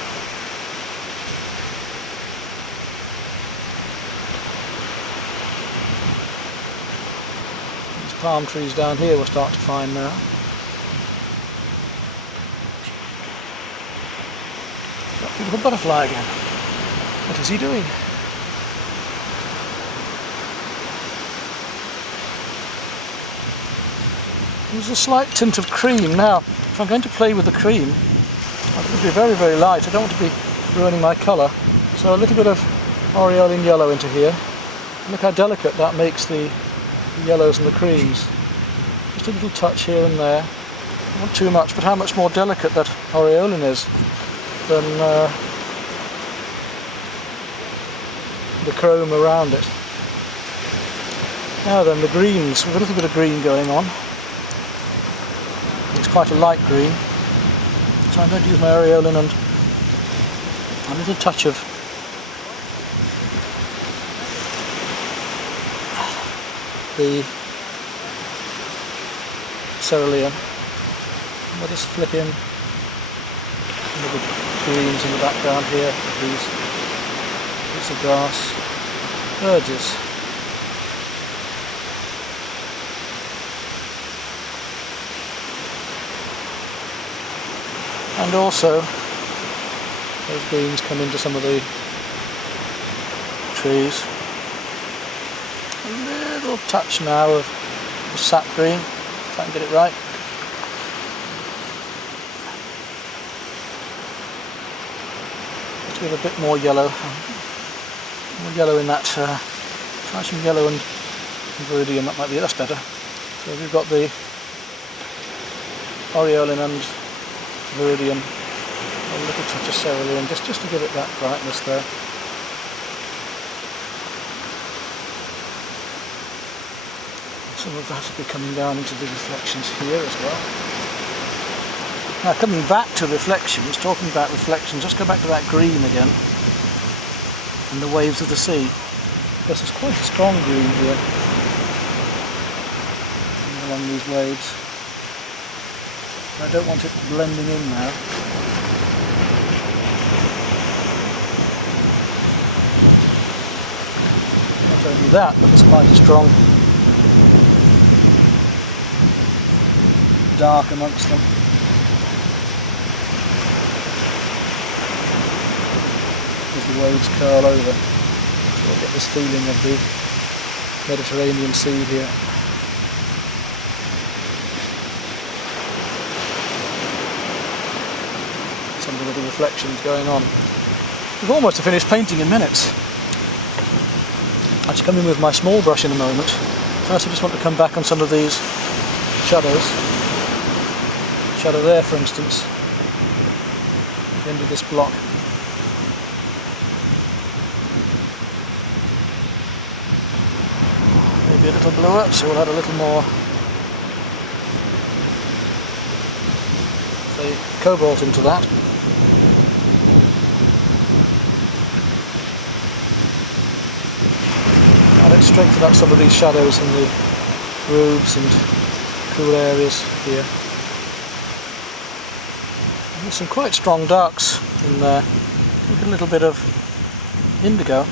Palm trees down here we'll start to find now. That beautiful butterfly again. What is he doing? There's a slight tint of cream. Now, if I'm going to play with the cream, I'm going to be very, very light. I don't want to be ruining my colour. So a little bit of aureolin yellow into here. Look how delicate that makes the yellows and the creams. Just a little touch here and there. Not too much, but how much more delicate that aureolin is than the chrome around it. Now then, the greens, with a little bit of green going on. It's quite a light green. So I'm going to use my aureolin and a little touch of the cerulean. We'll just flick in some of the greens in the background here, these bits of grass, verges. And also those greens come into some of the trees. A little touch now of sap green, if I can get it right. Just give a bit more yellow. More yellow in that, try some yellow and viridium, that might be, that's better. So we've got the aureolin and viridium, a little touch of cerulean, just to give it that brightness there. Some of that will be coming down into the reflections here as well. Now coming back to reflections, talking about reflections, let's go back to that green again and the waves of the sea, because there's quite a strong green here along these waves. I don't want it blending in now. Not only that, but there's quite a strong dark amongst them. As the waves curl over, so I get this feeling of the Mediterranean Sea here. Some of the little reflections going on. We've almost finished painting in minutes. I should come in with my small brush in a moment. First I just want to come back on some of these shadows. Shadow there, for instance, at the end of this block. Maybe a little bluer, so we'll add a little more, say, cobalt into that. Now let's strengthen up some of these shadows in the roofs and cool areas here. There's some quite strong darks in there. Take a little bit of indigo.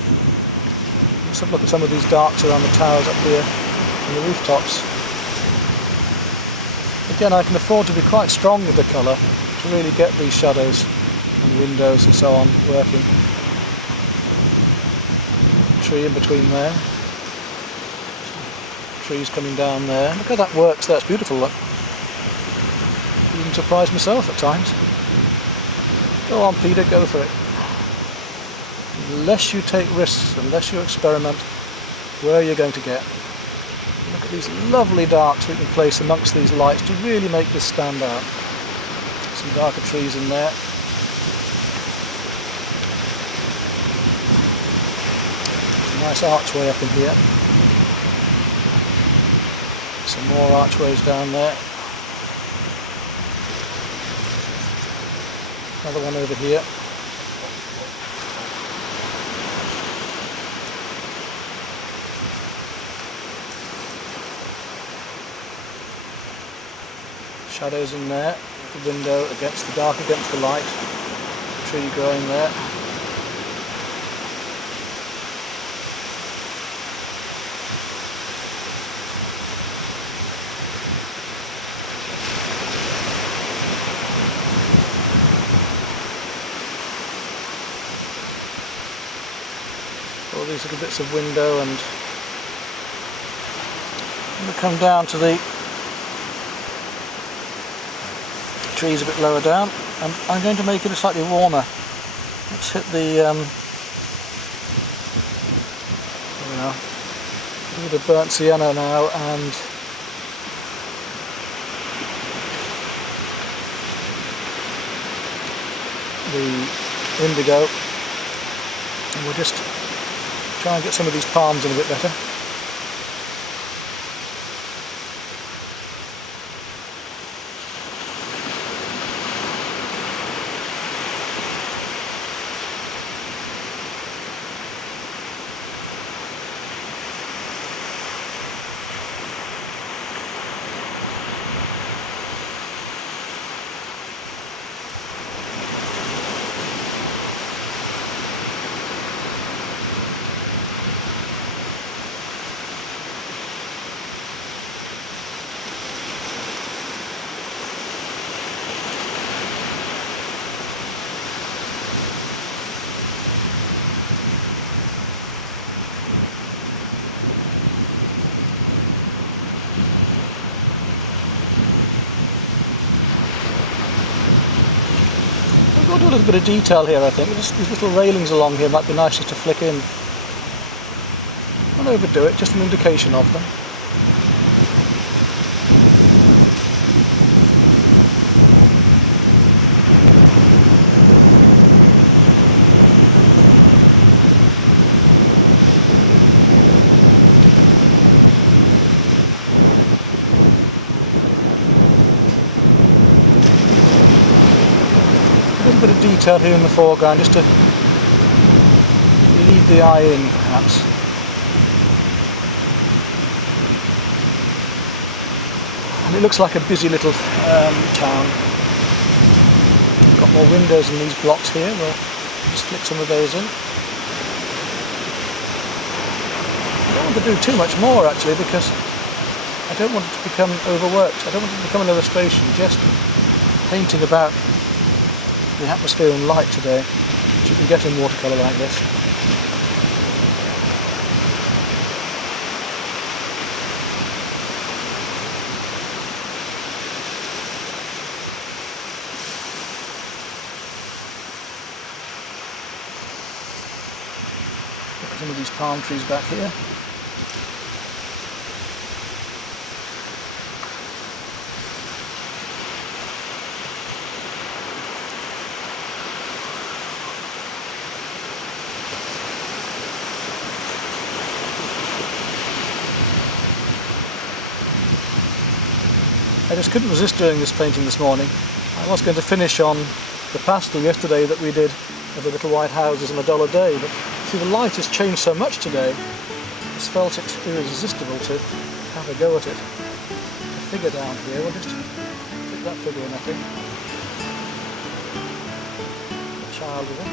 Let's have a look at some of these darks around the towers up here and the rooftops. Again, I can afford to be quite strong with the colour to really get these shadows and windows and so on working. Tree in between there. Trees coming down there. Look how that works there, it's beautiful look. Even surprised myself at times. Go on Peter, go for it. Unless you take risks, unless you experiment, where are you going to get? Look at these lovely darks we can place amongst these lights to really make this stand out. Some darker trees in there. Some nice archway up in here. Some more archways down there. Another one over here. Shadows in there, the window against the dark against the light, the tree growing there. All these little bits of window, and we'll come down to the trees a bit lower down, and I'm going to make it slightly warmer. Let's hit the there we are. A bit of burnt sienna now, and the indigo, and we'll just try and get some of these palms in a bit better. I'll do a little bit of detail here, I think. Just these little railings along here might be nice just to flick in. Don't overdo it, just an indication of them. little bit of detail here in the foreground, just to lead the eye in, perhaps. And it looks like a busy little town. Got more windows in these blocks here. We'll just flick some of those in. I don't want to do too much more actually, because I don't want it to become overworked. I don't want it to become an illustration, just painting about the atmosphere and light today, which you can get in watercolour like this. Look at some of these palm trees back here. I just couldn't resist doing this painting this morning. I was going to finish on the pastel yesterday that we did of the little white houses on $1 a day, but see, the light has changed so much today, I just felt it irresistible to have a go at it. The figure down here, we'll just put that figure in, I think. A child with it.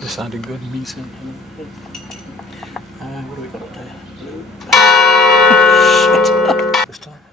This sounded good, mise. What do we got up there? Blue. Shit. This time.